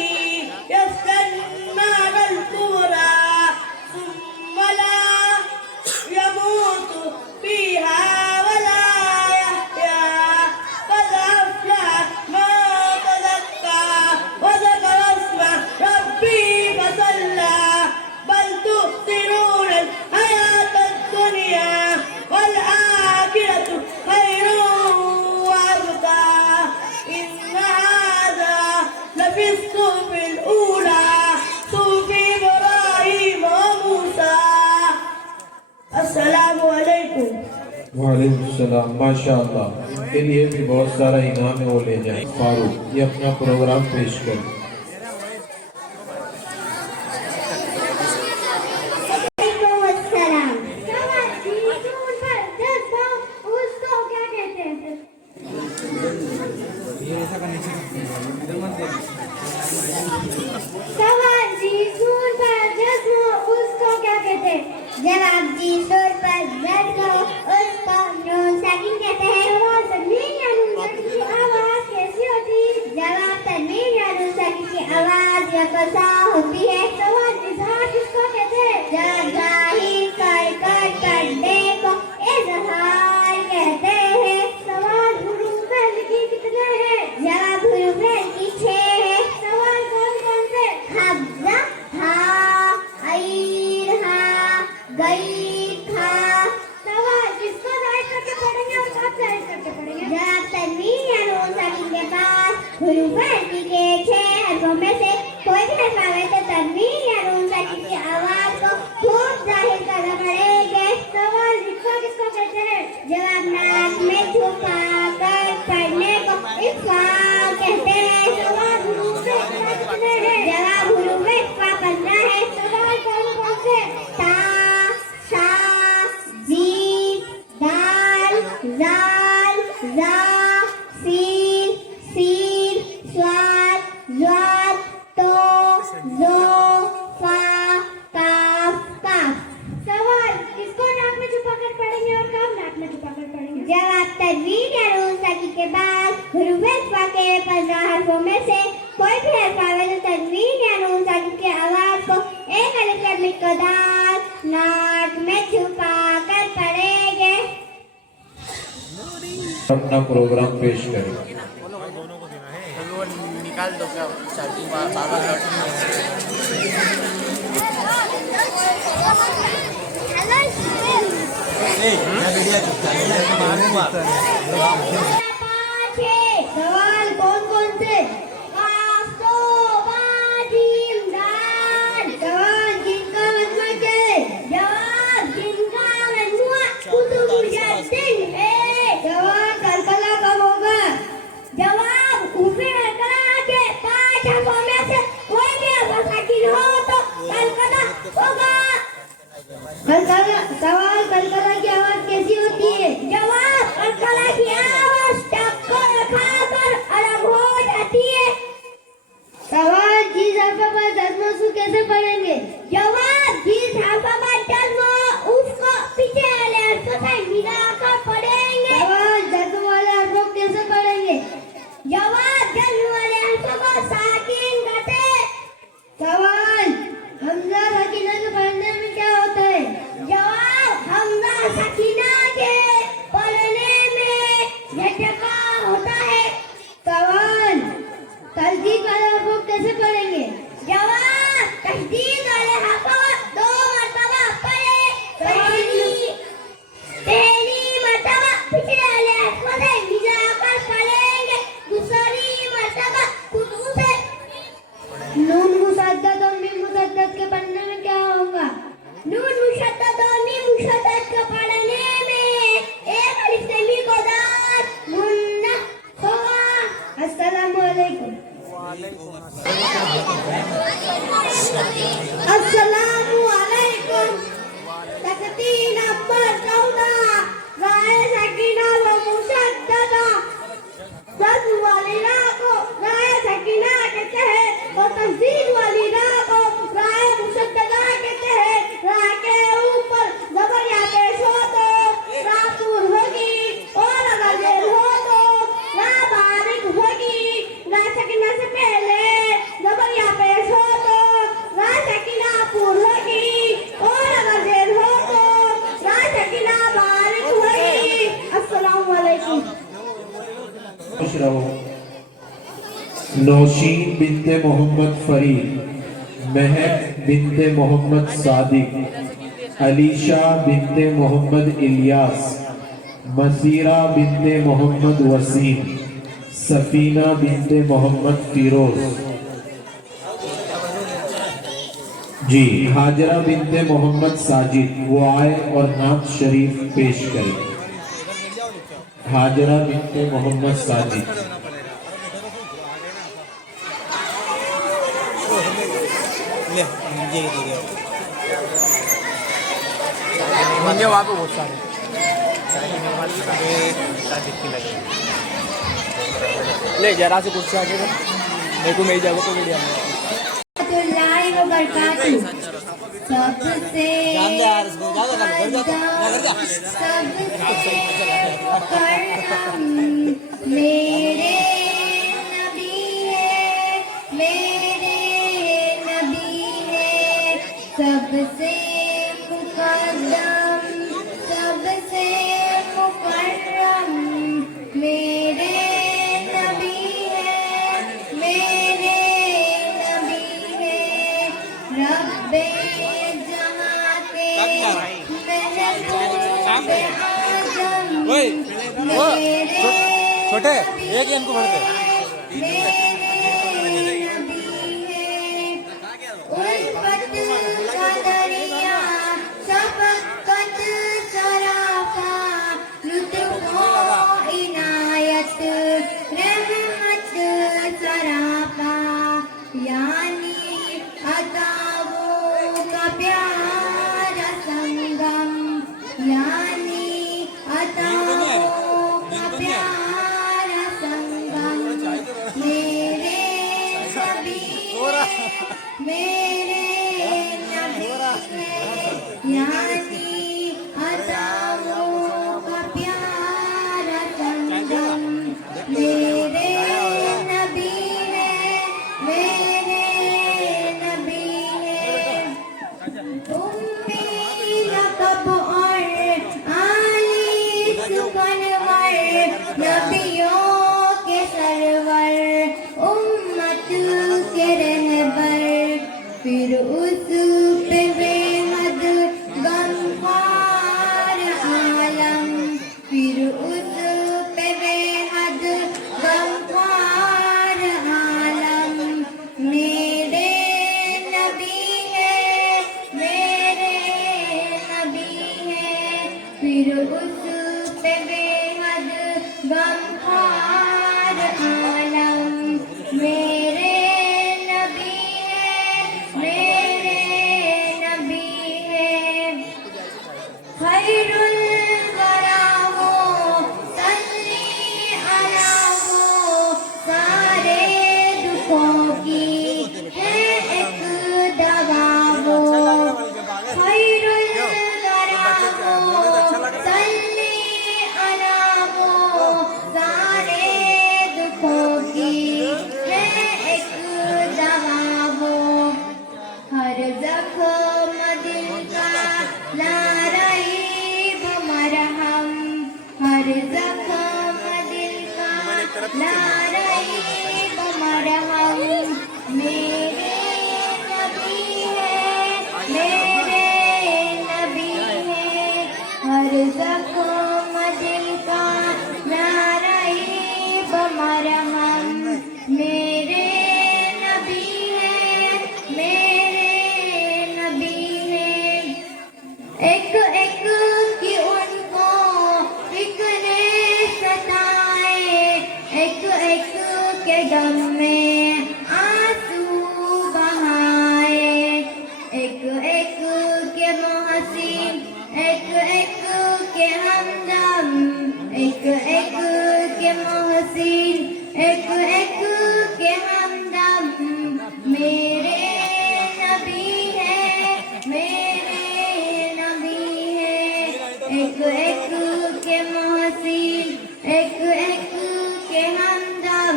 यस्लन नारल कुबरा सुम्मा ला यमूतु फ़ीहा वला यहया क़द अफ़लह मन तज़क्का वज़करा अस्म रब्बिही फसल्ला बल तु'थिरूनल हयातद दुनिया वल आखिरतु खैरुन व अबक़ा इन्न हाज़ा लफ़ी सुहुफ़िल ऊला सुहुफ़ि इब्राहीम व मूसा। अस्सलामु अलैकुम। वालेकुम सलाम। माशाअल्लाह, के लिए भी बहुत सारा इनाम है, वो ले जाए। फारूक ये अपना प्रोग्राम पेश कर। वालेकुम अस्सलाम। सवाजी सून पर जज्बा उसको क्या कहते हैं? सवाजी सून पर जज्बा उसको क्या कहते हैं? जवाब जी सून पर जज्बा उसको नून साकिन कहते हैं। सवाल तन्वीन या नून साकिन की आवाज कैसी होती है? जवाब तन्वीन या नून साकिन की आवाज यकसा होती है। सवाल इजहार किसको कहते हैं? जब जाहिर कर पढ़ने को इजहार कहते हैं। सवाल हुरूफ की कितने हैं? जवाब हुरूफ की 6 है। सवाल कौन कौन से? हमजा, हा, ऐन, हा, गैन, हा। सवाल किसको जाहिर करके पढ़ेंगे और कब जाहिर करके पढ़ेंगे? जब तन्वीन या नून साकिन के पास हुरूफ की के 6 हर्फों में से कोई भी हर्फ आवे तो तन्वीन या नून साकिन की आवाज को खूब जाहिर करना पड़ेगा। सवाल इक्फा किसको कहते हैं? जवाब नाक में छुपा कर पढ़ने को इक्फा कहते हैं। सवाल हुरूफ इक्फा कितने हैं? जवाब हुरूफ इक्फा 15 है। सवाल कौन कौन से? ता, सा, जीम, दाल, जाल, जा, सीन, स्वाद, ज़ाद, तो, ज़ो, तनवीन या नून साकिन के बाद हरूफ इख्फा के 15 हर्फों में से कोई भी हर्फ आवे तो तनवीन या नून साकिन की आवाज को एक अलिफ की मिक़दार नाक में छुपा कर पढ़ेंगे। अपना प्रोग्राम पेश करें। निकाल दो क्या चार्जिंग बाबा सवाल कौन कौन से? जवाब जिनका मजमू है। जवाब जिनका मजमू कुतुबुद्दीन है। जवाब कलकला कब होगा? जवाब ऊपरी कलकला के 5 हर्फों में से कोई भी हर्फ साकिन हो तो कलकला होगा। सवाल कलकला की आवाज कैसी होती है? जवाब कलकला की आवाज टक्कर खाकर अलग हो जाती है। सवाल जिस हर्फ पर जज्म उसको कैसे पढ़ेंगे? जवाब जिस हर्फ पर जज्म उसको पीछे वाले हर्फ से मिलाकर पढ़ेंगे। सवाल जज्म वाले हर्फ को कैसे पढ़ेंगे? जवाब जज्म वाले हर्फ को साकिन करते। सवाल हमजा साकिना के पढ़ने में क्या होता है? जवाब हमजा साकिना के पढ़ने में झटका होता है। सवाल तस्दीद वाले हर्फ को कैसे पढ़ेंगे? जवाब तस्दीद वाले हर्फ को 2 मरतबा पढ़े। पहली मरतबा पिछले वाले हर्फ से मिलाकर पढ़ेंगे, दूसरी मरतबा खुद से। नून मुशद्दद और मीम मुशद्दद के पढ़ने में क्या होगा? नून मुशद्दद और मीम मुशद्दद के पढ़ने में एक अलिफ से मिक़दार गुन्ना होगा। अस्सलामु अलैकुम। अस्सलामु अलैकुम। तकदीर नंबर 14 राय सकीना व मुशद्ददा। जज्म वाली रा को राय सकीना कहते हैं और तस्दीद वाली रा को राय मुशद्ददा कहते हैं। रा के ऊपर ज़बर या पेश हो तो रा पूर होगी और अगर जेर हो तो रा बारिक होगी। रा सकीना से पहले ज़बर या पेश हो तो रा सकीना पूर होगी और अगर जेर हो तो रा सकीना बारिक होगी। अस्सलामु अलैकुम। खुश रहो। नौशीन बिनते मोहम्मद फरीद, महक बिनते मोहम्मद सादिक, अलीशा बिनते मोहम्मद इलियास, मसीरा बिनते मोहम्मद वसीम, सफीना बिनते मोहम्मद फिरोज। जी हाजरा बिनते मोहम्मद साजिद वो आए और नात शरीफ पेश करें। हाजरा बिनते मोहम्मद साजिद। मुझे वहाँ पे बहुत सारे ले जरा से कुछ आगे मेरे को मेरी जगह पे वीडियो सबसे मेरे नबी है, मेरे नबी है, सबसे मुकद्दम, सबसे मुकर्रम मेरे नबी है, मेरे नबी है। रब्बे जहां के छोटे एक ही इनको भरते यानी अताओं का प्यारा फिर उस पे बेहद गमख्वार आलम, फिर उस पे बेहद गमख्वार आलम। मेरे नबी है, मेरे नबी है, फिर उस पे बेहद गमख्वार आलम। मेरे नबी है, मेरे नबी है, खैरुल वरा हो, सल्ली अला हो, सारे दुखों की है एक दवा हो। खैरुल वरा हो, सल्ली अला हो, सारे दुखों की है एक दवा हो। हर जख्म दिल का ला रईब मरहम, हर जख्म दिल का ला रईब मरहम। मेरे नबी है, मेरे नबी है, हर जख्म दिल का ला रईब मरहम। मेरे नबी है, मेरे नबी है, एक एक की उनको फिक्रे सताए, एक एक के दम में आंसू बहाए, एक एक के मोहसिन, एक एक के हमदम, एक एक के मोहसिन, एक एक के हमदम। मेरे नबी है, मेरे नबी है, एक एक के मोहसिन, एक एक के हमदम।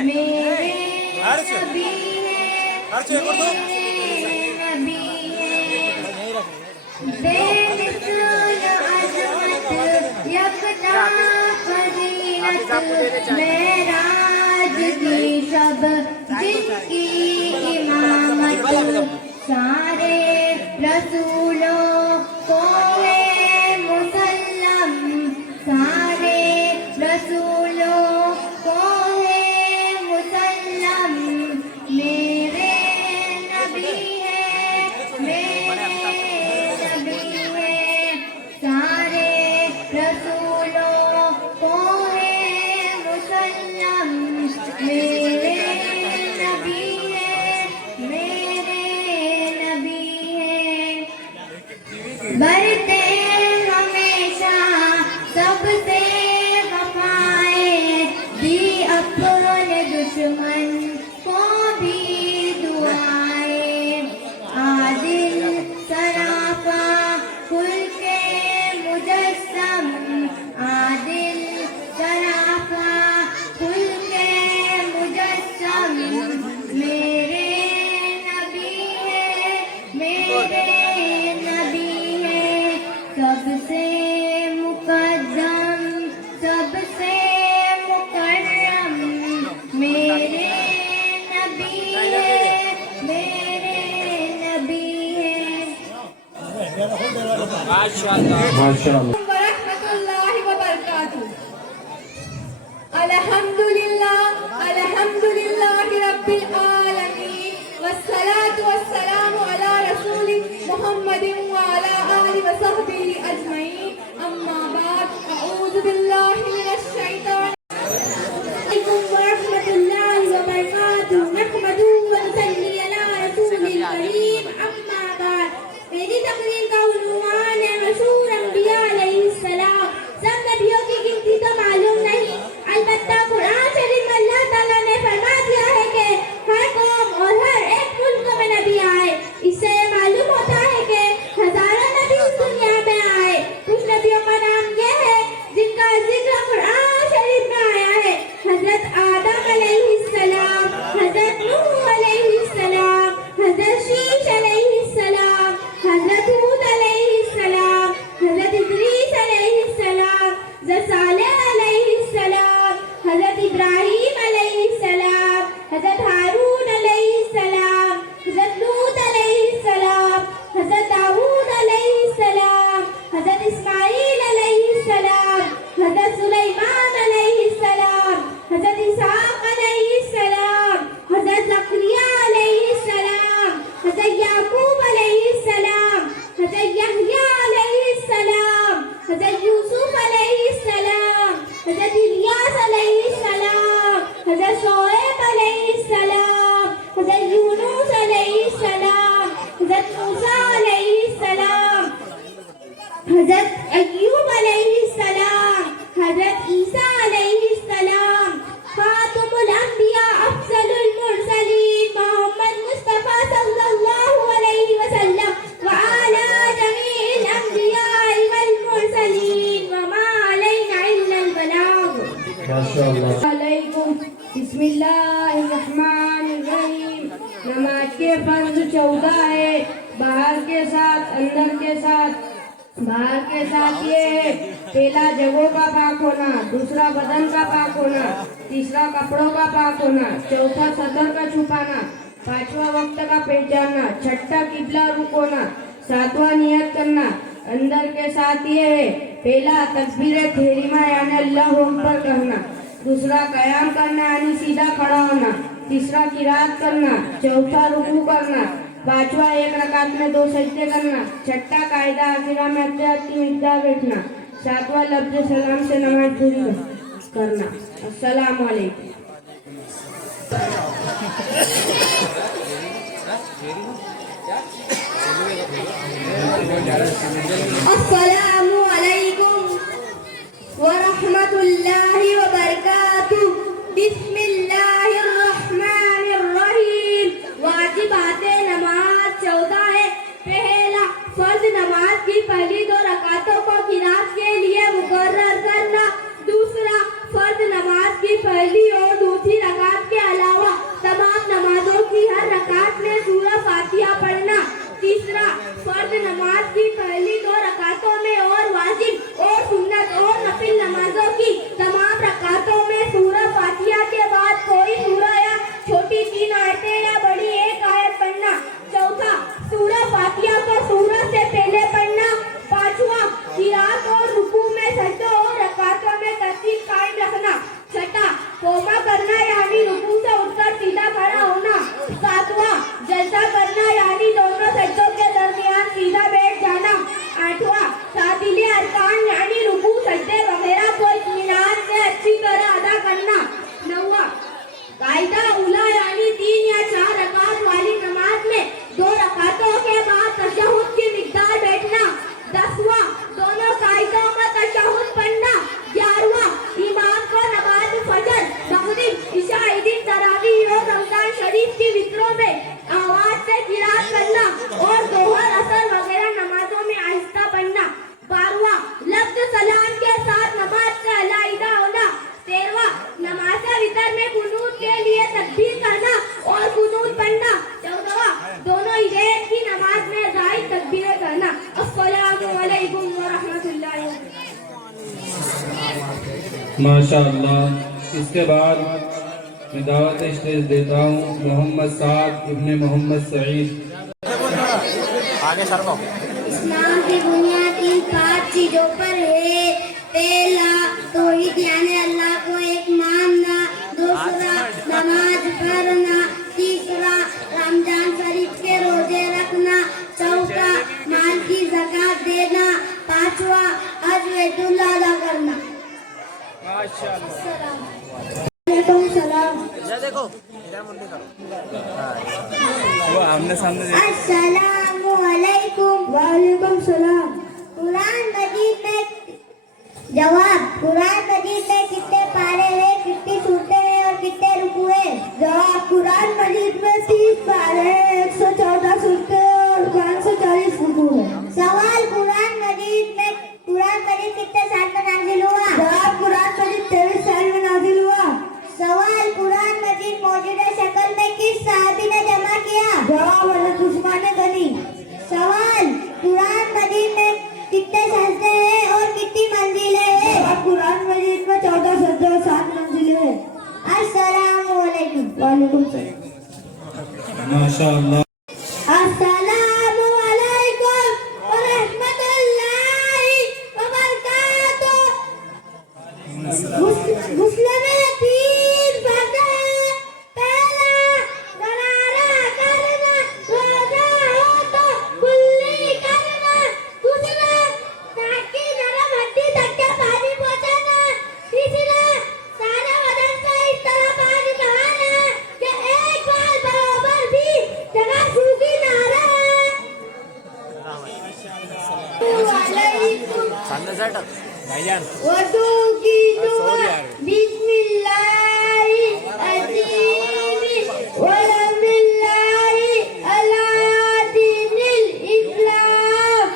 मेरे नबी है, मेरे नबी है, बेमिसाल अज़मत यकता फज़ीलत, मेराज की शब जिनकी इमामत, सारे रसूलों को है मुसल्लम, सारे रसूलों को है मुसल्लम। मेरे नबी है, मेरे नबी है, सारे रसूलों को है मुसल्लम। मेरे नबी है, मेरे नबी है, बरते हमेशा सबसे वफाए, दी अपने दुश्मन को भी दुआए। आदिल सराफा खुल के मुजस्सम, आदिल सराफा खुल के मुजस्सम। मेरे नबी है, मेरे नबी है, सबसे मुकद्दम, सबसे मुकर्रम। मेरे नबी है, मेरे नबी है। माशाअल्लाह। वरहमतुल्लाहि वबरकातुहू। अल्हम्दुलिल्लाह, अल्हम्दुलिल्लाहि रब्बिल आलमीन, वस्सलातु वस्सलामु अला रसूलि मुहम्मदिन व अला आलिहि व सहबिहि अजमईन। अम्मा बाद, अऊज़ु बिल्लाहि मिनश शैतानिर वरहमतुल्लाहि वबरकातुहू। नहमदुहु व नुसल्ली अला रसूलिल करीम। अम्मा बाद, मेरी तकरीर का उन्वान है मशहूर अंबिया अलैहि यूनुस अलैहिस्सलाम, हज़रत मूसा अलैहिस्सलाम, हज़रत अय्यूब अलैहिस्सलाम, हज़रत ईसा अलैहिस्सलाम, खातमुल अंबिया अफजलुल मुरसलीन मोहम्मद मुस्तफा सल्लल्लाहु अलैहि वसल्लम व अला जमीइल अंबिया वल मुरसलीन व मा अलैना इल्लल बलाग। माशाअल्लाह। अलैकुम बिस्मिल्लाहिर्रहमानिर्रहीम। नमाज के फर्ज 14 है, बाहर के साथ अंदर के साथ। बाहर के साथ ये है, पहला जगहों का पाक होना, दूसरा बदन का पाक होना, तीसरा कपड़ों का पाक होना, चौथा सदर का छुपाना, पांचवा वक्त का पहचानना, छठा किबला रुख होना, सातवां नियत करना। अंदर के साथ ये है, पहला तकबीर तहरीमा यानी अल्लाहु अकबर करना, दूसरा कयाम करना यानी सीधा खड़ा होना, तीसरा किरात करना, चौथा रुकू करना, पांचवा एक रकात में 2 सजदे करना, छठा कायदा आखिरा में अत्याहत की मिकदार बैठना, सातवां लफ्ज़ सलाम से नमाज पूरी करना। अस्सलामु अलैकुम। अस्सलामु अलैकुम व रहमतुल्लाहि व बरकातुहू। बिस्मिल्लाहिर्रहमानिर्रहीम। वाजिबाते नमाज 14 है। पहला फर्ज नमाज की पहली 2 रकातों को किरात के लिए मुकर्रर करना। दूसरा फर्ज नमाज की पहली और दूसरी रकात के अलावा तमाम नमाजों की हर रकात में सूरह फातिहा पढ़ना। तीसरा फर्ज नमाज की पहली 2 रकातों में और वाजिब और सुन्नत और नफिल नमाजों की तमाम रकातों में सूरह फातिहा के बाद कोई सूरह या छोटी 3 आयतें या बड़ी 1 आयत पढ़ना। चौथा सूरह फातिहा को सूरह से पहले पढ़ना। पांचवा किरात और रुकू में सजदों और रकातों में तरतीब कायम रखना। छठा कोमा करना यानी रुकू से उठकर सीधा खड़ा होना। सातवां जलसा करना यानी दोनों सजदों के दरमियान सीधा बैठ जाना। आठवां सातिले अरकान यानी रुकू सजदे वगैरह को इत्मीनान से अच्छी तरह अदा करना। नौवां कायदा उला यानी 3 या 4 रकात वाली नमाज में 2 रकातों के बाद तशहुद की मिकदार बैठना। 10वां दोनों कायदों में तशहुद पढ़ना। 11वां इमाम को नमाज फजर, मगरिब, इशा, ईद, तरावीह और रमजान शरीफ की वित्रों में आवाज से किरात करना और दोहर, असर वगैरह नमाजों में आहिस्ता पढ़ना। 12वां लफ्ज़ सलाम के साथ नमाज से अलहदा होना। 13वां नमाज वितर में कुनूत के लिए तकबीर करना और कुनूत पढ़ना। 14वां दोनों ईद की नमाज में जायद तकबीरें करना। अस्सलामु अलैकुम व रहमतुल्लाहि व बरकातुहू। माशाअल्लाह। इसके बाद मैं दावत स्टेज देता हूँ मोहम्मद साद इब्ने मोहम्मद सईद। आगे सर को इस्लाम की बुनियाद इन 5 चीजों पर है। पहला तौहीद यानी अल्लाह को एक मानना। दूसरा नमाज पढ़ना। तीसरा रमजान शरीफ के रोजे रखना। चौथा माल की ज़कात देना। 5वां हज बैतुल्लाह अदा करना। वालेकुम सलाम। देखो वो आमने सामने अस्सलामु अलैकुम। वालेकुम सलाम। कुरान मजीद में जवाब, कुरान मजीद में कितने पारे हैं, कितनी सूरतें हैं और कितने रुकू हैं? जवाब, कुरान मजीद में 30 पारे हैं, 114 सूरतें और 540 रुकू हैं। सवाल, कुरान मजीद कितने साल में नाजिल हुआ? जवाब, कुरान मजीद 23 साल में नाजिल हुआ। सवाल, कुरान मजीद मौजूदा शक्ल में किस साहबी ने जमा किया? जवाब, हज़रत उस्मान गनी। सवाल, कुरान मजीद में कितने सजदे हैं और कितनी मंजिलें हैं? कुरान मजीद में 14 सजदे और 7 मंजिलें हैं। अस्सलामु अलैकुम। वालेकुम सलाम। माशाअल्लाह। अस्सलामु अलैकुम व रहमतुल्लाहि व बरकातुहू। मुस्लिम में 3 फर्ज हैं। पहला गरारा करना, रोजा हो तो कुल्ली करना। दूसरा नाक की नरम हड्डी तक के पानी पहुंचाना। तीसरा सारा बदन से इस तरह पानी बहाना कि एक बार बराबर भी वज़ू की दुआ बिस्मिल्लाहि अज़ीमी वलमिल्लाहि अला दीनिल इस्लाम।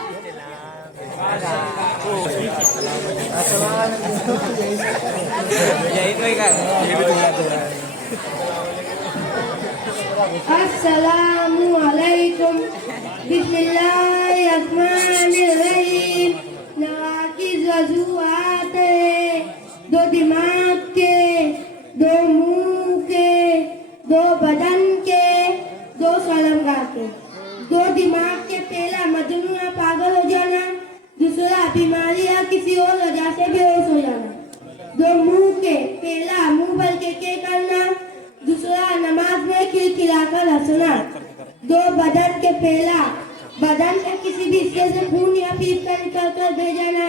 अस्सलामु अलैकुम बिस्मिल्लाहिर्रहमानिर्रहीम। नवाकिज़ वज़ूआत है, दो दिमाग के, दो मुंह के, दो बदन के, दो सलंगा के। दो दिमाग के पहला मजनू या पागल हो जाना, दूसरा बीमारी या किसी और वजह से बेहोश हो जाना। दो मुंह के पहला मुंह भर के करना, दूसरा नमाज में खिलखिलाकर हंसना। दो बदन के पहला बदन के किसी भी हिस्से से खून या पीप कर निकल कर बह जाना,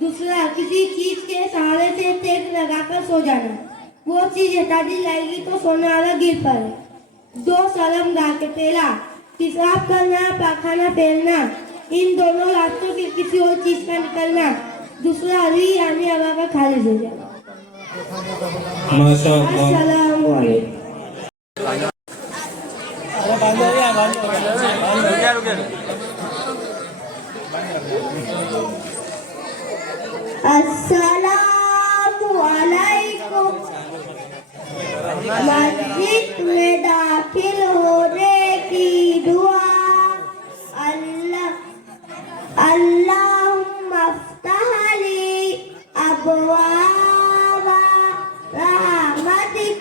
दूसरा किसी चीज के सहारे से तेज लगाकर सो जाना। वो चीज हटा दी जाएगी तो सोना वाला गिर पड़े। दो सलम गा के पहला पेशाब करना, पाखाना फैलना, इन दोनों रास्तों के किसी और चीज का निकलना, दूसरा री यानी हवा का खारिज हो जाना। अस्सलामु अलैकुम। अस्सलामु अलैकुम। मस्जिद में दाखिल होने की दुआ। अल्लाहुम्मा अफ्तह ली अबवाबा रहमतिक।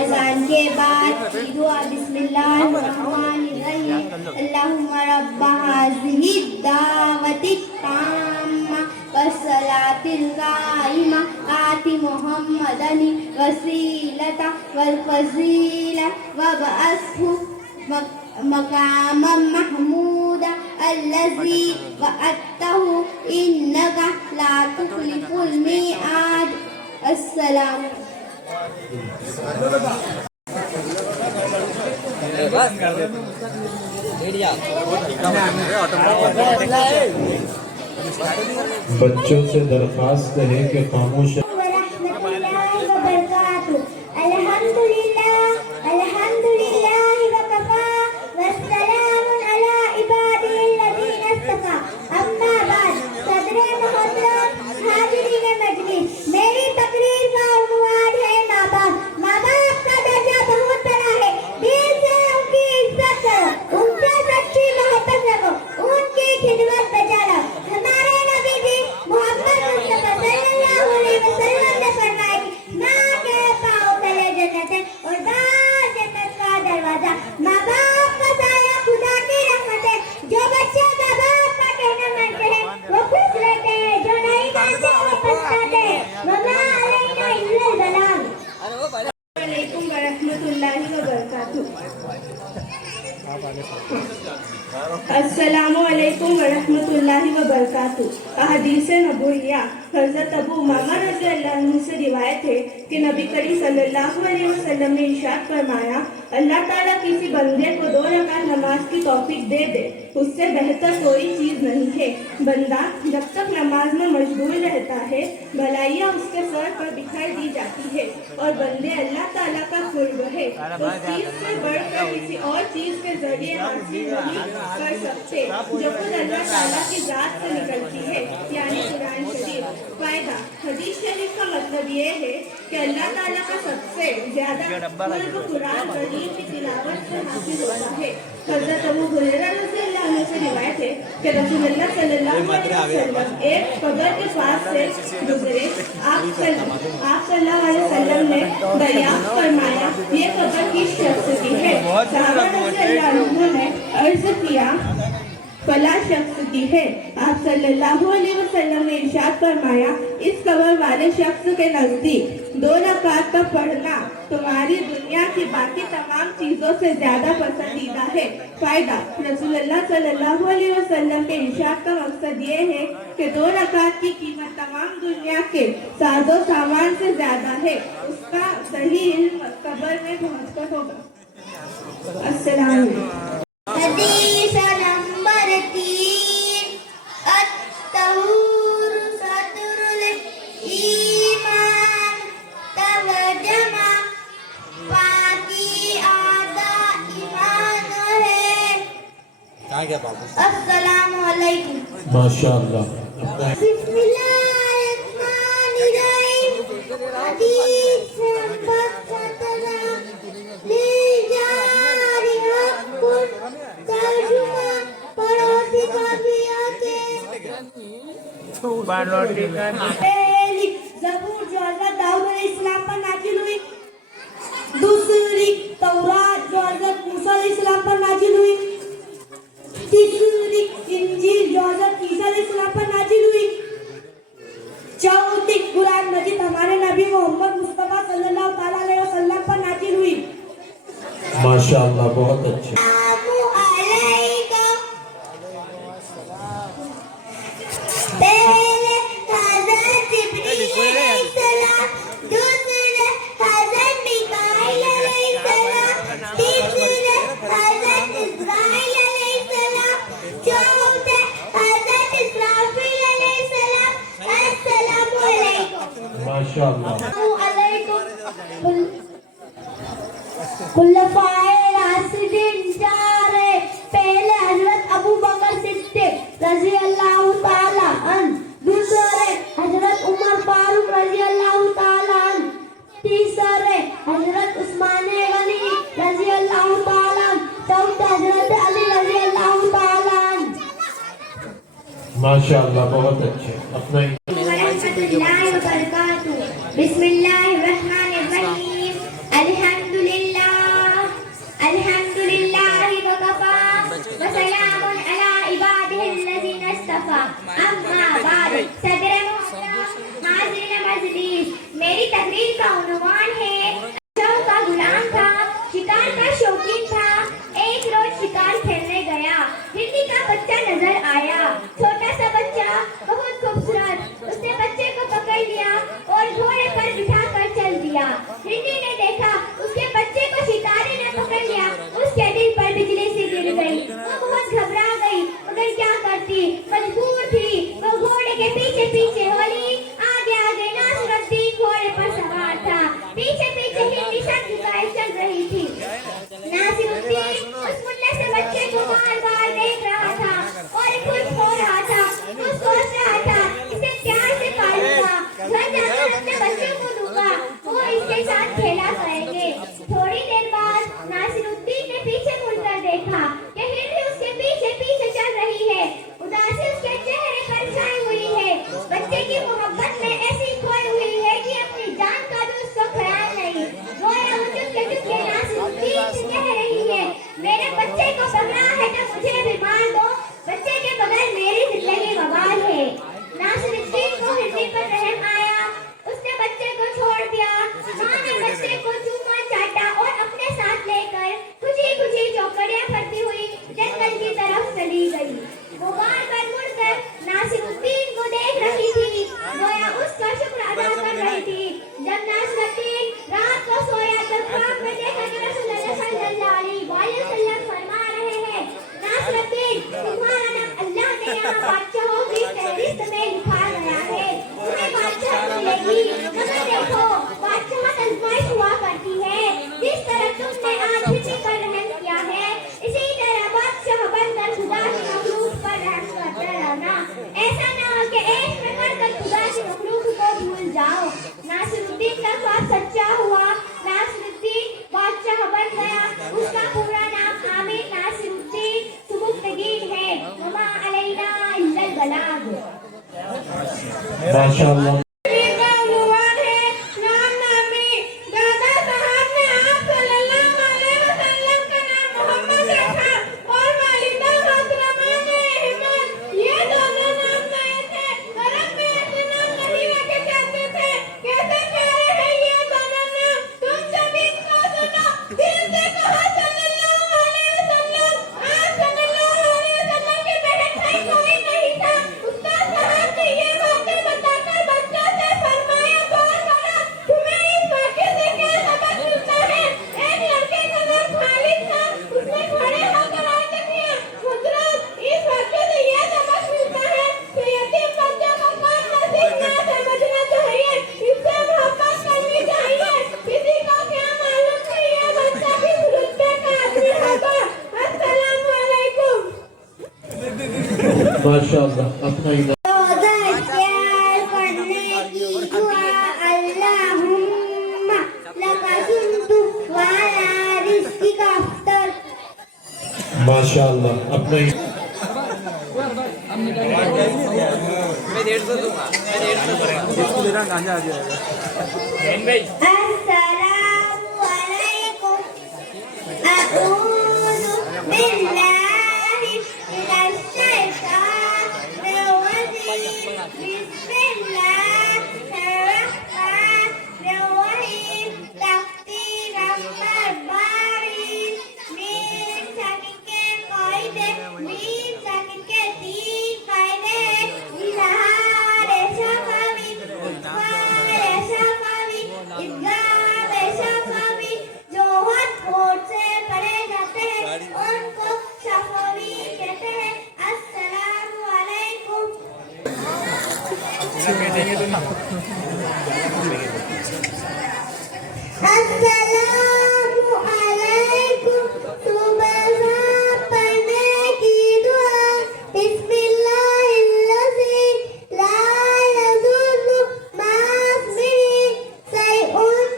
अज़ान के बाद दुआ बिस्मिल्लाहिर्रहमानिर्रहीम। अल्लाहुम्मा रब्बा हाज़िहि दावति ताम्मा वस्सलातिल काइमा आति मुहम्मदनि वसीलता वल फज़ीला वबअसहु मकामम महमूदा अल्लज़ी वअदतहु इन्नका ला तुखलिफुल मिआद। अस्सलाम। बच्चों से दरख्वास्त है कि खामोश वरहमतुल्लाहि वबरकातुहू। अल्हम्दुलिल्लाह अल्हम्दुलिल्लाहि वकफ़ा वस्सलामुन अला इबादिहिल्लज़ीना इस्तफ़ा। अम्मा बाद। सदरे मोहतरम, हाज़िरीन मजलिस, मेरी तकरीर का उन्वान है माँ बाप। माँ बाप का दर्जा बहुत बड़ा है। दिल से उनकी इज्जत करो, उनसे सच्ची मोहब्बत रखो, उनकी खिदमत बजाओ। हमारे नबी जी मोहम्मद मुस्तफा सल्लल्लाहु अलैहि वसल्लम ने फरमाया कि माँ के पाँव तले जन्नत है और बाहर जन्नत का दरवाजा। माँ बाप का साया खुदा की रहमत है। जो बच्चे माँ बाप का कहना मानते हैं वो खुश रहते हैं, जो नहीं मानते वो पछताते हैं। वमा अलैना इल्लल बलाग। अस्सलामुअलैकुम वरहमतुल्लाहि वबरकातुहू। अस्सलामुअलैकुम वरहमतुल्लाहि वबरकातुहू। अहदीस नबुविया हज़रत अबू उमामा रज़ियल्लाहु अन्हु से रिवायत है कि नबी करीम सल्लल्लाहु अलैहि वसल्लम ने इरशाद फरमाया, अल्लाह ताला किसी बंदे को 2 रकात नमाज की तौफीक दे दे, उससे बेहतर कोई चीज नहीं है। बंदा जब तक नमाज में मशगूल रहता है, भलाइयाँ उसके सर पर बिखर दी जाती है और बंदे अल्लाह ताला का कुर्ब है उस चीज से बढ़कर किसी और चीज के जरिए हासिल नहीं कर सकते जो खुद अल्लाह ताला की जात से निकलती है, यानी कुरान शरीफ। फायदा। हदीस शरीफ का मतलब ये है कि अल्लाह ताला का सबसे ज्यादा कुर्ब कुरान करीम की तिलावत से हासिल होता है। हज़रत अबू हुरैरा रज़ियल्लाहु अन्हु से रिवायत है कि रसूलुल्लाह सल्लल्लाहु अलैहि वसल्लम एक कब्र के पास से गुजरे। आप सल्लल्लाहु अलैहि वसल्लम ने दरियाफ्त फरमाया, ये कब्र किस शख्स की है? सहाबा रज़ियल्लाहु अन्हु ने अर्ज़ किया, फला शख्स की है। आप सल्लल्लाहु अलैहि वसल्लम ने इरशाद फरमाया, इस कब्र वाले शख्स के नजदीक 2 रकात का पढ़ना तुम्हारी दुनिया की बाकी तमाम चीजों से ज्यादा पसंदीदा है। फायदा। रसूलुल्लाह सल्लल्लाहु अलैहि वसल्लम के इरशाद का मकसद ये है कि 2 रकात की कीमत तमाम दुनिया के साजो सामान से ज्यादा है। उसका सही इल्म कब्र में पहुंचकर होगा। अस्सलाम वालेकुम। अस्सलामु अलैकुम। माशाअल्लाह। बिस्मिल्लाहिर्रहमानिर्रहीम। हदीस नंबर 17 लिजारी हक़्क़ुन। तर्जुमा पड़ोसी को भी आके पहली ज़बूर जो हज़रत दाऊद अलैहिस्सलाम पर नाज़िल हुई, दूसरी तौरात जो हज़रत मूसा अलैहिस्सलाम पर नाज़िल हुई, तीसरी इंजील जो हज़रत ईसा अलैहिस्सलाम पर नाज़िल हुई, चौथी कुरान मजीद हमारे नबी मोहम्मद मुस्तफा सल्लल्लाहु ताला अलैहि वसल्लम पर नाज़िल हुई। माशाअल्लाह, बहुत अच्छे। पहले हज़रत जिब्रील अलैहिस्सलाम, दूसरे हज़रत मिकाईल अलैहिस्सलाम, तीसरे हज़रत इस्राईल अलैहिस्सलाम, चौथे हज़रत इस्राफील अलैहिस्सलाम। अस्सलामु अलैकुम। माशाअल्लाह। खुलफाए राशिदीन चार है। पहले हजरत अबू बकर सिद्दीक रजी अल्लाह ताला अन्हु, दूसरे हजरत उमर फारूक रजी अल्लाह ताला अन्हु, तीसरे हजरत उस्मान गनी रजी अल्लाह ताला अन्हु, चौथे हजरत अली रजी अल्लाह ताला अन्हु। माशाअल्लाह, बहुत अच्छे। अपना बिस्मिल्लाहिर्रहमानिर्रहीम। अल्हम्दुलिल्लाहि वकफा व सलामुन अला इबादिहिल्लज़ीना इस्तफ़ा। अम्मा बाद। सदर मोहतरम, हाज़िरीन मजलिस, मेरी तकरीर का उन्वान है शौक का गुलाम था, शिकार का शौकीन था। एक रोज शिकार खेलने गया, हिरनी का बच्चा नजर आया। छोटा सा बच्चा, बहुत खूबसूरत। उसने बच्चे को पकड़ लिया और घोड़े पर बिठा कर चल दिया। हिरनी ने देखा उसके बच्चे को शिकारी ने पकड़ लिया, उसके दिल पर बिजली सी गिर गई। वो बहुत घबरा गई, मगर क्या करती, मजबूर थी। वो घोड़े के पीछे पीछे होली। आगे आगे नासरुद्दीन घोड़े पर सवार था, पीछे पीछे हिरनी सर झुकाए चल रही थी। नासिरुद्दीन उस मुन्ने से बच्चे को बार बार देख रहा था और खुश हो रहा था। वो सोच रहा था इसे प्यार से पालूंगा, घर जाकर अपने बच्चों को दूंगा, वो इसके साथ खेला करेंगे। थोड़ी देर बाद नासिरुद्दीन ने पीछे मुड़कर देखा कि हिरनी उसके पीछे पीछे चल रही है। उदासी उसके चेहरे पर छाई हुई है। बच्चे की मोहब्बत में ऐसी खोई हुई है कि अपनी जान का भी उसको ख्याल नहीं। गोया वो चुपके चुपके नासिरुद्दीन से कह रही है, मेरे बच्चे को पकड़ा है तो मुझे भी मार दो, बच्चे के बगैर मेरी जिंदगी बवाल है। नासिरुद्दीन को हिरनी पर रहम आया, उसने बच्चे को छोड़ दिया। माँ ने बच्चे को चूमा चाटा और अपने साथ लेकर खुशी खुशी चौकड़ियां भरती हुई जंगल की तरफ चली गई। वो बार बार मुड़कर नासिरुद्दीन को देख रही थी, गोया उसका शुक्र अदा कर रही थी। जब नासिरुद्दीन रात को सोया तो ख्वाब में देखा कि रसूलुल्लाह सल्लल्लाहु अलैहि वसल्लम फरमा रहे हैं, नासिरुद्दीन तुम्हारा नाम अल्लाह के यहाँ बादशाहों की फहरिस्त में लिखा गया है, तुम्हें बादशाह मिलेगी। मगर देखो बादशाह आजमाइश हुआ करती है, जिस तरह तुमने आज हिरनी पर रहम किया है, इसी तरह बादशाह बनकर खुदा की मखलूक पर रहम करते रहना। ऐसा ना हो कि एक में पढ़कर खुदा की मखलूक को भूल जाओ। नासिरुद्दीन का ख्वाब सच्चा हुआ, नासिरुद्दीन बादशाह बन गया। उसका पूरा नाम आमिर नासिरुद्दीन सुबुक्तगीन है। वमा अलैना इल्लल बलाग। माशाअल्लाह। उसका माशाअल्लाह अपना इनाम रोज़ा इफ्तार करने की दुआ अल्लाहुम्मा लका सुन्तु वाला रिज़्क़िका अफ्तर। माशाअल्लाह अपना अस्सलामु अलैकुम अऊज़ु बिल्लाहि मिनश शैतानिर रजीम बिस्मिल्लाहिर रहमानिर रहीम तक़दीरम बरबारी मीम साकिन के कायदे मीम साकिन के तीन कायदे इज़हार शफ़वी इज़हार शफ़वी इज़हार शफ़वी जो होंठ से पढ़े जाते हैं उनको शफ़वी कहते हैं। अस्सलामु अलैकुम। अस्सलामु अलैकुम। सुबह पढ़ने की दुआ बिस्मिल्लाहिर्रहमानिर्रहीम ला यज़ुर्रु मास्मिही शैउन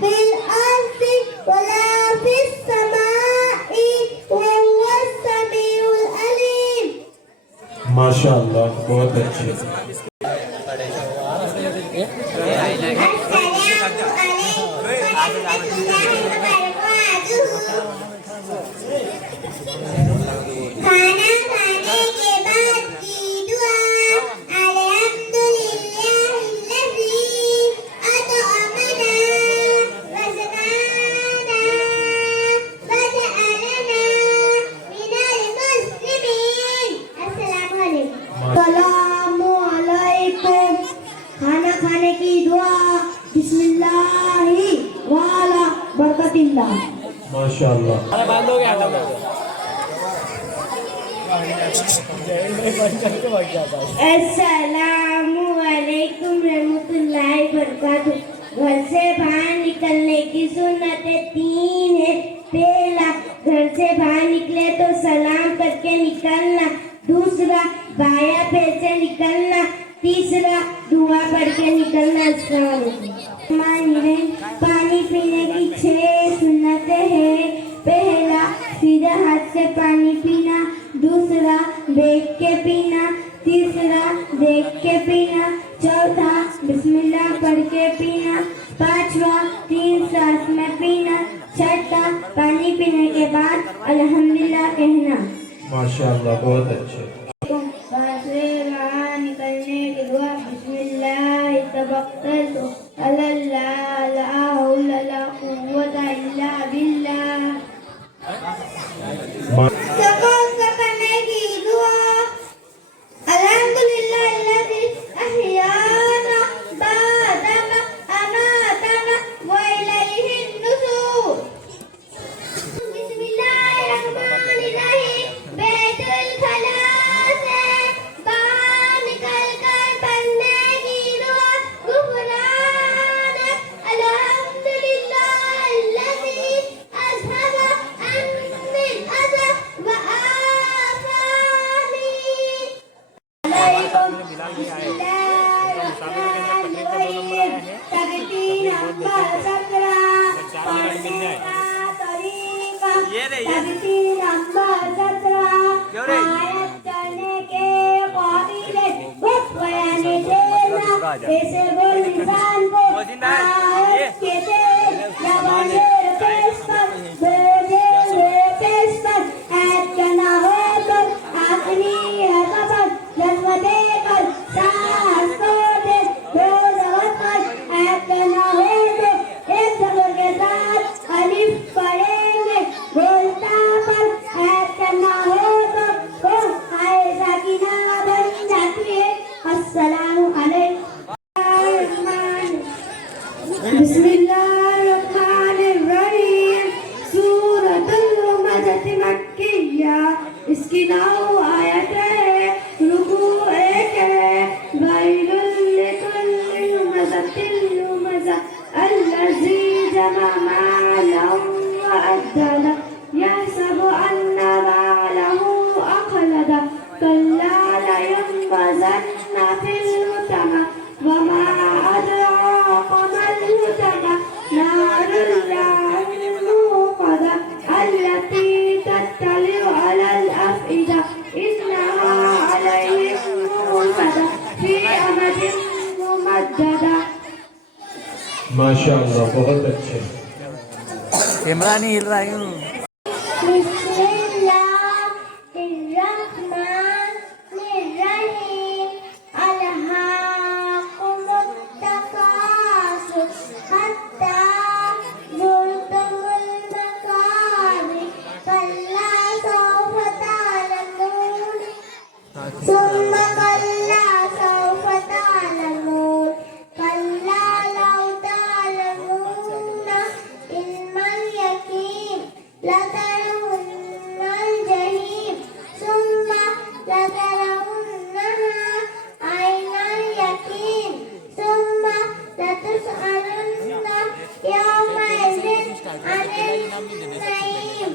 फिल अर्ज़ि वला फिस समाई वहुवस समीउल अलीम। माशाअल्लाह बहुत अच्छे। खाना खाने के बाद की दुआ अल्हम्दुलिल्लाहिल्लज़ी अतअमना वज़काना वजअलना मिनल मुस्लिमीन। अस्सलामु अलैकुम। खाना खाने की दुआ बिस्मिल्लाहि वाला बरकतिल्लाह। माशाअल्लाह अस्सलामु अलैकुम रहमतुल्लाहि बरकातुहू। घर से बाहर निकलने की सुन्नतें तीन है। पहला, घर से बाहर निकले तो सलाम करके निकलना। दूसरा, बायां पैर से निकलना। तीसरा, दुआ पढ़ के निकलना। अस्सलाम वालेकुम। पानी पीने की 6 सुन्नतें हैं। पहला, सीधे हाथ से पानी पीना। दूसरा, देख के पीना। तीसरा, देख के पीना। चौथा, बिस्मिल्लाह पढ़ के पीना। पांचवा, 3 सांस में पीना। छठा, पानी पीने के बाद अल्हम्दुलिल्लाह कहना। माशाअल्लाह बहुत अच्छे। घर से बाहर निकलने की दुआ बिस्मिल्लाह तवक्कलतु अल्लाह ला हौला ला कुव्वता इल्ला बिल्लाह। सकून से करने की दुआ अल्हम्दुलिल्लाहिल्लज़ी अहयाना बअदमा अमातना व इलैहिन नुशूर। बिस्मिल्लाहिर्रहमानिर्रहीम। बैतुल खला से बाहर निकलकर पढ़ने की दुआ गुफरानक अल्हम्दुलिल्लाहिल्लज़ी अज़हबा अन्निल अज़ा व आफ़ानी। अलैकुम बिस्मिल्लाहिर्रहमानिर्रहीम। तकदीर नंबर 17 पढ़ने का तरीका। तकदीर नंबर 17 आयत करने के काबिल वक्त बयान देना। ऐसे बोल इंसान को आयत के तेज जबाने पेश कर बोझे पेश कर ऐद करना हो तो आखिरी हसबत जज्बा देकर सांस को दे दो जवत कर ऐद करना हो तो एक जबर के साथ अलिफ पढ़ेंगे। बोलता पर ऐद करना हो तो आए साकिना बन जाती है। अस्सलामु अलैकुम। बिस्मिल्लाहिर्रहमानिर्रहीम। सूरतुल हुमज़त मक्किया। इसकी 9 आयत है। रुकू 1 है। वैलुल लिकुल्लि हुमज़तिल लुमज़ा अल्लज़ी जमा मालहु व अद्ददा यहसबु अन्ना मालहु अखलदा कल्ला माशाअल्लाह, बहुत अच्छे। कैमरा नहीं हिल रहा है क्यों? बिस्मिल्लाहिर्रहमानिर्रहीम अलहाकुमुत्तकासुर हत्ता ज़ुरतुमुल मकाबिर कल्ला सौफ तालमून सुम्मा कल्ला सौफ तालमून कल्ला लौ तालमून इल्मल यकीन लतरवुन्नल जहीम सुम्मा लतरवुन्नहा आइनल यकीन सुम्मा लतुसअलुन्ना यौमइज़िन अनिल नईम।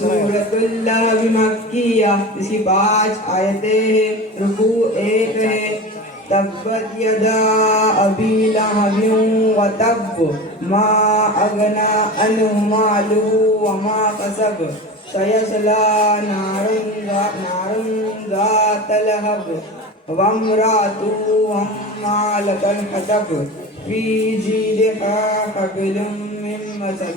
सूरतुल्लाह मक्किया, इसकी 5 आयतें हैं। रुकू 1 है। तब्बत यदा अबी लहबिन व तब मा अगना अन्हु मालुहु व मा कसब सयस्ला नारन ज़ात लहब वम्रातुहु हम्मालतल हतब फी जीदिहा हब्लुम मिन मसद।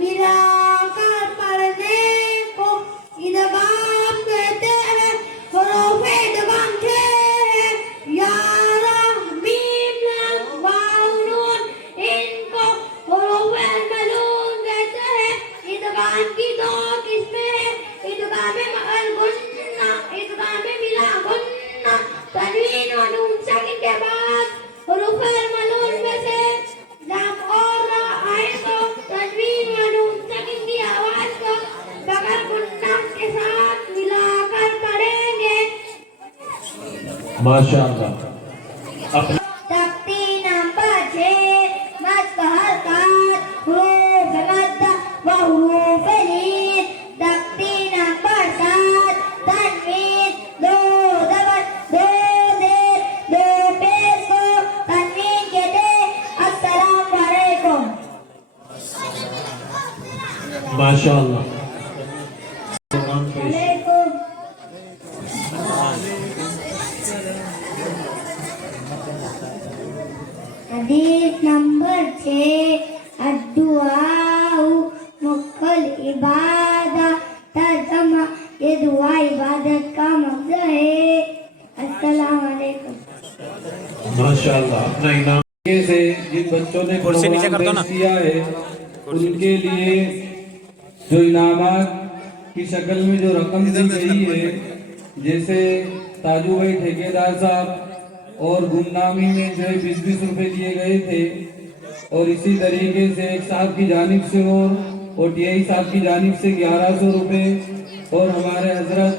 मिलाकर पढ़ने को इदगाम कहते हैं। हरूफ इदगाम थे या मीम लाम वाव नून, इनको हरूफ मलून कहते हैं। इदगाम की 2 किस्में हैं। इदगाम मअल गुन्ना, इदगाम मिला गुन्ना, तनवीन और नून साकिन के बाद हरूफ मलून में से लाम और रा आए तो तनवीन और नून साकिन की आवाज को बगैर गुन्ना के साथ मिलाकर पढ़ेंगे। माशाअल्लाह। तख्ती नंबर 6 मस्त हरकत हुरूफ मद्द व हुरूफ लीन। तख्ती नंबर 7 तनवीन 2 दबर 2 देर 2 पेश को तनवीन कहते हैं। अस्सलाम वालेकुम। माशाअल्लाह। वालेकुम। हदीस नंबर 6 अद्दुआउ मुख्खल इबादा, तर्जमा ये दुआ इबादत का मकसद है। अस्सलाम वालेकुम। माशाअल्लाह। अपना इनाम से जिन बच्चों ने कुर्सी नीचे कर दो ना। पेश किया है उनके लिए जो इनामात की शक्ल में जो रकम दी गई है, जैसे ताजू भाई ठेकेदार साहब और गुमनामी में जो है 20-20 रुपए दिए गए थे, और इसी तरीके से एक साहब की जानिब से और टीआई साहब की जानिब से 1100 रुपए, और हमारे हजरत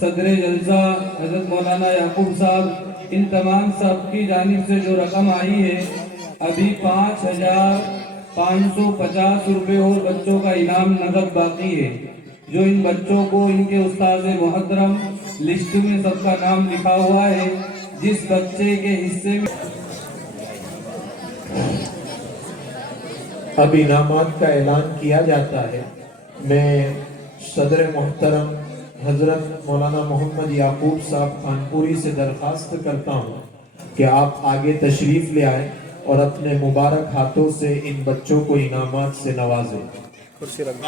सदरे जलसा हजरत मौलाना याकूब साहब, इन तमाम साहब की जानिब से जो रकम आई है अभी 5,550 रुपए और बच्चों का इनाम नगद बाकी है, जो इन बच्चों को इनके उस्ताद मुहतरम लिस्ट में सबका नाम लिखा हुआ है। जिस बच्चे के हिस्से में अब इनामात का ऐलान किया जाता है। मैं सदर मोहतरम हजरत मौलाना मोहम्मद याकूब साहब खानपुरी से दरखास्त करता हूँ कि आप आगे तशरीफ ले आए और अपने मुबारक हाथों से इन बच्चों को इनामात से नवाजें। कुर्सी रख दो।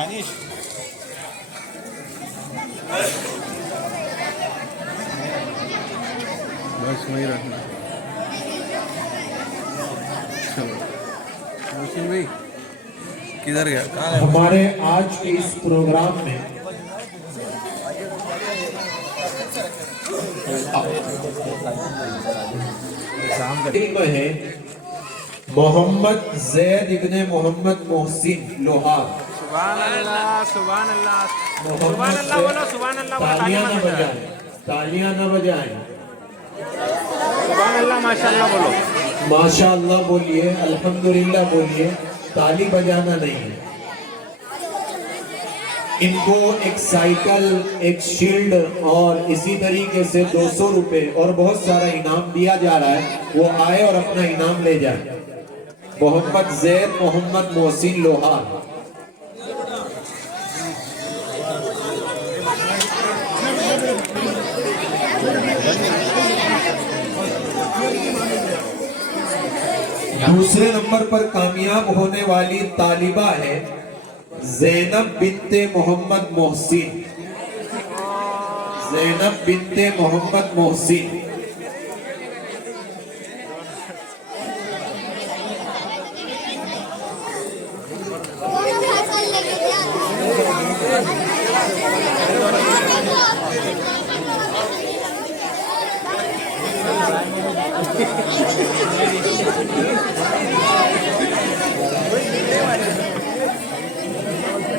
बस वही रखना। मुशीन भाई किधर गया? कहाँ है? हमारे आज के इस प्रोग्राम में है मोहम्मद जैद इब्ने मोहम्मद मोहसिन लोहार। सुभान अल्लाह, सुभान अल्लाह, सुभान अल्लाह बोलो, सुभान अल्लाह बोलो। तालियां न बजाएं, तालियां न बजाएं। सुभान अल्लाह, माशाअल्लाह बोलो। माशाअल्लाह बोलिए, अल्हम्दुलिल्लाह बोलिए, ताली बजाना नहीं है। इनको एक साइकिल, एक शील्ड और इसी तरीके से 200 रुपए और बहुत सारा इनाम दिया जा रहा है। वो आए और अपना इनाम ले जाए। मोहम्मद जैद, मोहम्मद मोहसिन लोहार। दूसरे नंबर पर कामयाब होने वाली तालिबा है ज़ैनब बिनते मोहम्मद मोहसिन। ज़ैनब बिनते मोहम्मद मोहसिन।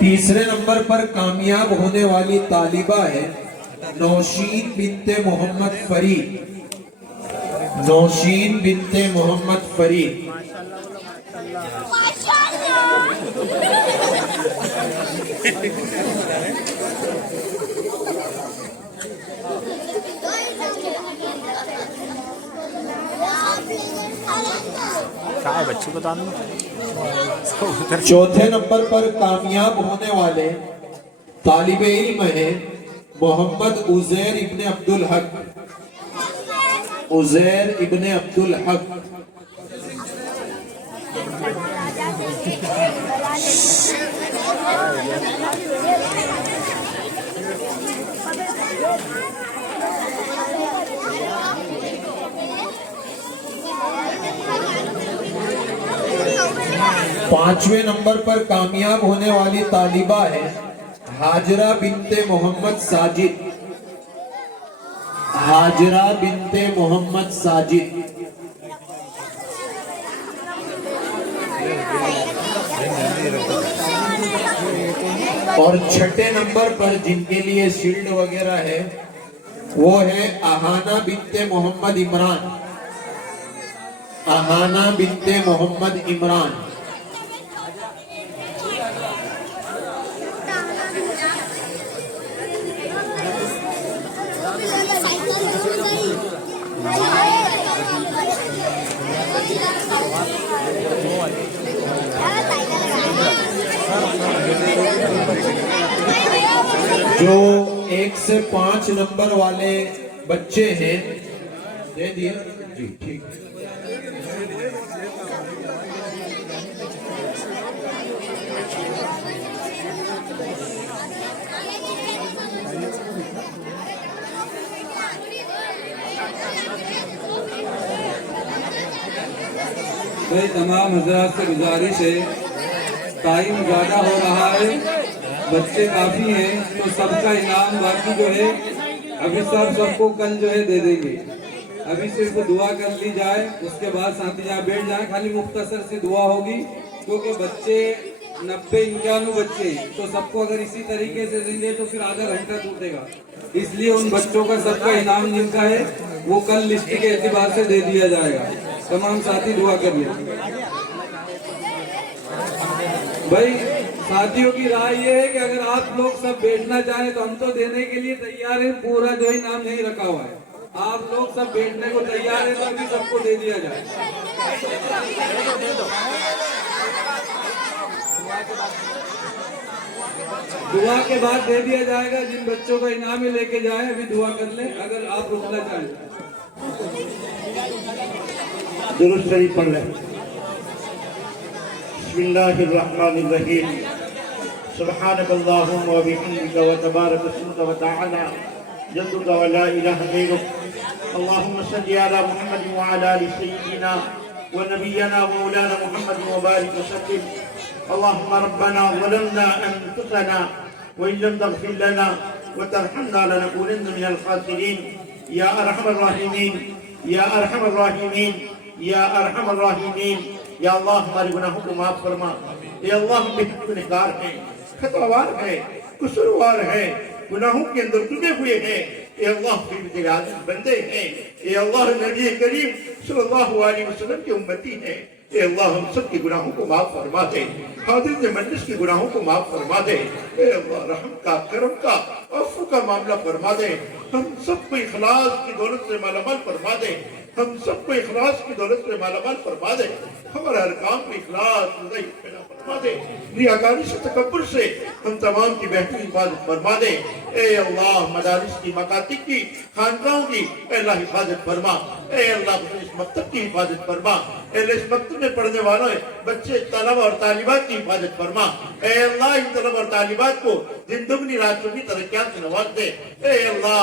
तीसरे नंबर पर कामयाब होने वाली तालिबा है नौशीन बिनते मोहम्मद फरीद। नौशीन बिनते मोहम्मद फरीद। क्या है बच्ची बता दो। चौथे नंबर पर कामयाब होने वाले तालिबे इल्म है मोहम्मद उजैर इब्ने अब्दुल हक। उजैर इब्ने अब्दुल हक। पांचवें नंबर पर कामयाब होने वाली तालिबा है हाजरा बिनते मोहम्मद साजिद। हाजरा बिनते मोहम्मद साजिद। और छठे नंबर पर जिनके लिए शील्ड वगैरह है वो है अहाना बिनते मोहम्मद इमरान। अहाना बिनते मोहम्मद इमरान। जो 1 से 5 नंबर वाले बच्चे हैं दे दिए जी, ठीक। भाई तमाम हजरात से गुजारिश है, टाइम ज़्यादा हो रहा है, बच्चे काफ़ी हैं, तो सबका इनाम बाकी जो है अभी सबको कल जो है दे देंगे। अभी सिर्फ दुआ कर ली जाए, उसके बाद साथी यहाँ बैठ जाए, खाली मुख्तसर सी दुआ होगी, क्योंकि बच्चे 90-91 बच्चे हैं, तो सबको अगर इसी तरीके से देंगे तो फिर आधा घंटा टूटेगा। इसलिए उन बच्चों का सबका इनाम जिनका है वो कल लिस्ट के एतबार से दे दिया जाएगा। तमाम साथी दुआ करिए। भाई साथियों की राय ये है कि अगर आप लोग सब बैठना चाहें तो हम तो देने के लिए तैयार हैं, पूरा जो है नाम नहीं रखा हुआ है। आप लोग सब बैठने को तैयार हैं तो अभी सबको दे दिया जाए। दुआ के बाद दे दिया जाएगा। जिन बच्चों का इनाम लेके जाए अभी दुआ कर ले, अगर आप रुकना चाहें। दुरूद शरीफ पढ़ लें। बिस्मिल्लाहिर्रहमानिर्रहीम। सुब्हानकल्लाहुम्मा व बिहम्दिका व तबारक अस्मुका व तआला जद्दुका व ला इलाहा गैरुक। अल्लाहुम्मा सल्लि अला मुहम्मद व अला आलि सय्यिदिना व नबियना व मौलाना मुहम्मद व बारिक व सल्लिम। अल्लाहुम्मा रब्बना ज़लमना अनफुसना व इन लम तग़फिर लना व तरहमना लनकूनन्ना मिनल ख़ासिरीन। या अरहमर राहिमीन, या अरहमर राहिमीन, या अरहमर राहिमीन। या अल्लाह हमारे गुनाहों को माफ फरमा। या अल्लाह हम बेगुनाहगार हैं, खतावार हैं, कसूरवार हैं, गुनाहों के अंदर डूबे हुए हैं। या अल्लाह फिर तेरे आज़ीज़ बंदे हैं। या अल्लाह नबी करीम सल्लल्लाहु अलैहि वसल्लम के उम्मती हैं। ए अल्लाह हम सब के गुनाहों को माफ फरमा दे, हाज़िर मजलिस के गुनाहों को माफ फरमा दे। ए अल्लाह रहम का, करम का, अफ़्व का मामला फरमा दे। हम सबको इखलास की दौलत से मालामाल फरमा दे। हम सबको इखलास की दौलत से मालामाल फरमा दे। हमारे हर काम में इखलास फरमा दे। रियाकारी से, तकब्बुर से हम तमाम की बेहतरीन हिफाजत फरमा दे। ए अल्लाह मदारिस की, मकातिब की, खानकाहों की अल्लाह हिफाजत फरमा। ए अल्लाह इस मकतब की हिफाजत फरमा। इस मकतब में पढ़ने वाले बच्चे, तलबा और तालिबात की हिफाजत फरमा। ए अल्लाह इन तलबा और तालिबात को दिन दुगनी रात चौगनी तरक्यात से नवाज दे। ए अल्लाह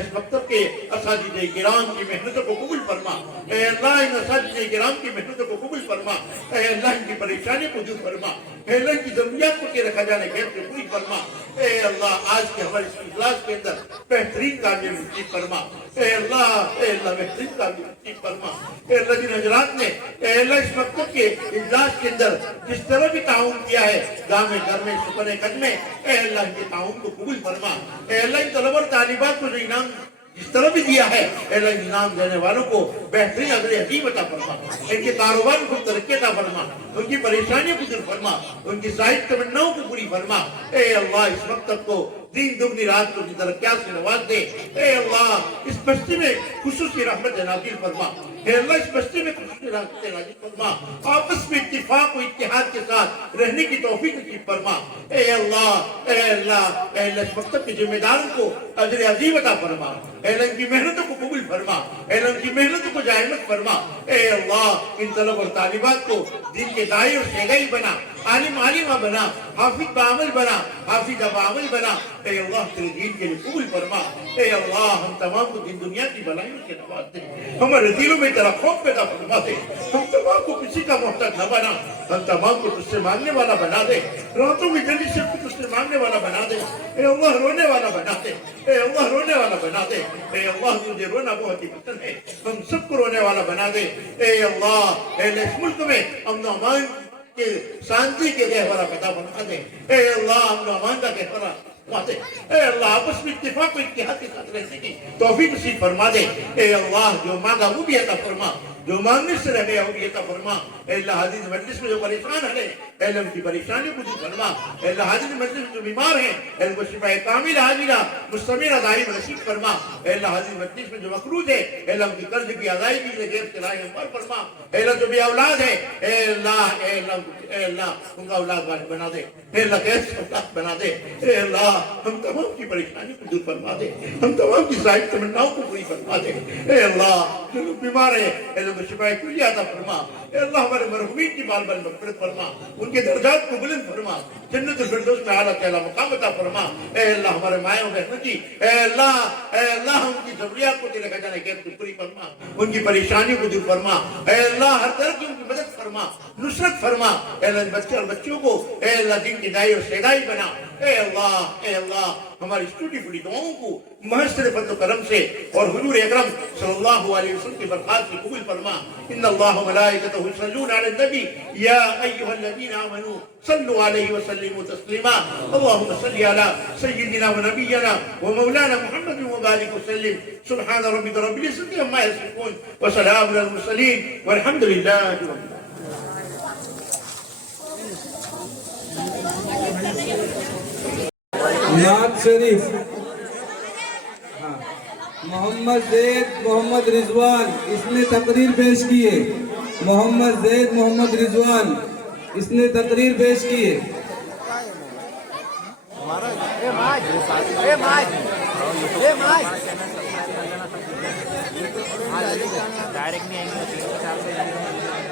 इस मकतब के असातिज़े किराम की मेहनतों को कबूल फरमा। ए अल्लाह इन असातिज़े किराम की मेहनतों को कबूल फरमा। ए अल्लाह इनकी परेशानियों को दूर फरमा। ए अल्लाह की जरूरियात को तेरे खजाने घेर के पूरी फरमा। ए अल्लाह आज के हमारे इजलास के अंदर बेहतरीन कामयाबी नसीब फरमा। ए अल्लाह बेहतरीन कामयाबी नसीब फरमा। ए अल्लाह जिन हजरात ने ए अल्लाह इस मकतब के इजलास के अंदर जिस तरह भी ताउन किया है, गाँव में, घर में, सुपने कद में, ए अल्लाह इनके ताउन को कबूल फरमा। ए अल्लाह इन तलबा और तालिबात को जो इनाम जिस तरह भी दिया है, अल्लाह इनाम देने वालों को बेहतरीन अजर अजीम अता फरमा। इनके कारोबार को तरक्की अता फरमा। उनकी परेशानियों को दूर फरमा। उनकी जायद तमन्नाओं को पूरी फरमा। ए अल्लाह इस मकतब को दिन दुगनी रात को तरक्यात से नवाज दे। ए अल्लाह इस बस्ती में खुसूसी रहमत नाज़िल फरमा। ए अल्लाह इस बस्ती में खुसूसी रहमत नाज़िल फरमा। आपस में इत्तिफाक और इत्तेहाद के साथ रहने की तौफीक नसीब फरमा। ए अल्लाह इस मकतब के जिम्मेदारों को अजर अजीम अता फरमा। एलन की मेहनतों को कबूल फरमा। एलन की मेहनतों को जायज फरमा। ए अल्लाह इन तलब और तालिबात को दिन के दाई और शेगाई बना, आलिम आलिमा बना, हाफिज बामल बना, हाफिज बामल बना। ए अल्लाह तेरे दीन के लिए कबूल फरमा। ए अल्लाह हम तमाम को दिन दुनिया की भलाइयों के नवाज दे। हमारे दिलों में तेरा खौफ पैदा फरमा दे। हम तमाम को किसी का मोहताज न बना। हम तमाम को तुझसे मांगने वाला बना दे। रातों में जल्दी से तुझसे मांगने वाला बना दे। ए अल्लाह रोने वाला बना दे। ए अल्लाह रोने वाला बना दे। ए अल्लाह तुझे रोना बहुत ही पसंद है, हम सबको रोने वाला बना दे। ए अल्लाह इस मुल्क में अमन अमान के, शांति के गहवरा पैदा बना दे। ए अल्लाह अमन अमान का गहवरा दे। ए अल्लाह आपस में इत्तेफाक और इत्तेहाद के साथ रहने की तौफीक नसीब फरमा दे। ए अल्लाह जो मांगा वो भी अता फरमा, जो मांगने से रह गया वो भी अता फरमा। अल्लाह हाजिर मजलिस में जो परेशान है, अल्लाह उनकी परेशानियों को दूर फरमा। अल्लाह हाजिर मजलिस में जो बीमार है, अल्लाह को शिफाए कामिल हाजिरा मुस्तमिर दाइम नसीब फरमा। अल्लाह हाजिर मजलिस में जो मकरूज है, अल्लाह उनकी कर्ज की अदायगी के गैर चलाए अमर फरमा। अल्लाह जो भी औलाद है, अल्लाह उनका औलाद बना दे। अल्लाह कैसे औलाद बना दे। अल्लाह हम तमाम की परेशानी को दूर फरमा दे। हम तमाम की जायद तमन्नाओं को पूरी फरमा दे। ए अल्लाह जो लोग बीमार है, अल्लाह को शिफाए कुल्ली अता फरमा। ए अल्लाह हमारे मरहुमीन की बाल बाल मग़फ़िरत फरमा, उनके दर्जात को बुलंद फरमा, जन्नतुल फिरदौस में आला तआला मकाम अता फरमा। ए अल्लाह हमारे मायों बहनों की ए अल्लाह उनकी ज़रूरियात को तेरे खजाने के अंदर पूरी फरमा, उनकी परेशानियों को दूर फरमा। ए अल्लाह हर तरह की उनकी मदद फरमा, नुसरत फरमा। ए अल्लाह बच्चे और बच्चों को ए अल्लाह दिन की दाई और सेदाई बना। ए अल्लाह हमारी टूटी फूटी दुआओं को महज तेरे फज़ल करम से और हुजूर अकरम सल्लल्लाहु अलैहि वसल्लम की बरक़ात से कबूल फरमा। इन्नल्लाह व मलाइकतहु युसल्लूना अलन नबी या अय्युहल्लज़ीना आमनू सल्लु अलैहि व सल्लिमू तस्लीमा। अल्लाहुम्मा सल्लि अला सय्यिदिना व नबिय्यिना व मौलाना मुहम्मद व बारिक व सल्लिम। सुब्हान रब्बिका रब्बिल इज़्ज़ति अम्मा यसिफून व सलामुन अलल मुरसलीन वल्हम्दुलिल्लाहि रब्बिल आलमीन। नात शरीफ। हाँ, मोहम्मद जैद मोहम्मद रिजवान इसने तकरीर पेश की है। मोहम्मद जैद मोहम्मद रिजवान इसने तकरीर पेश की है। डायरेक्ट नहीं आएंगे।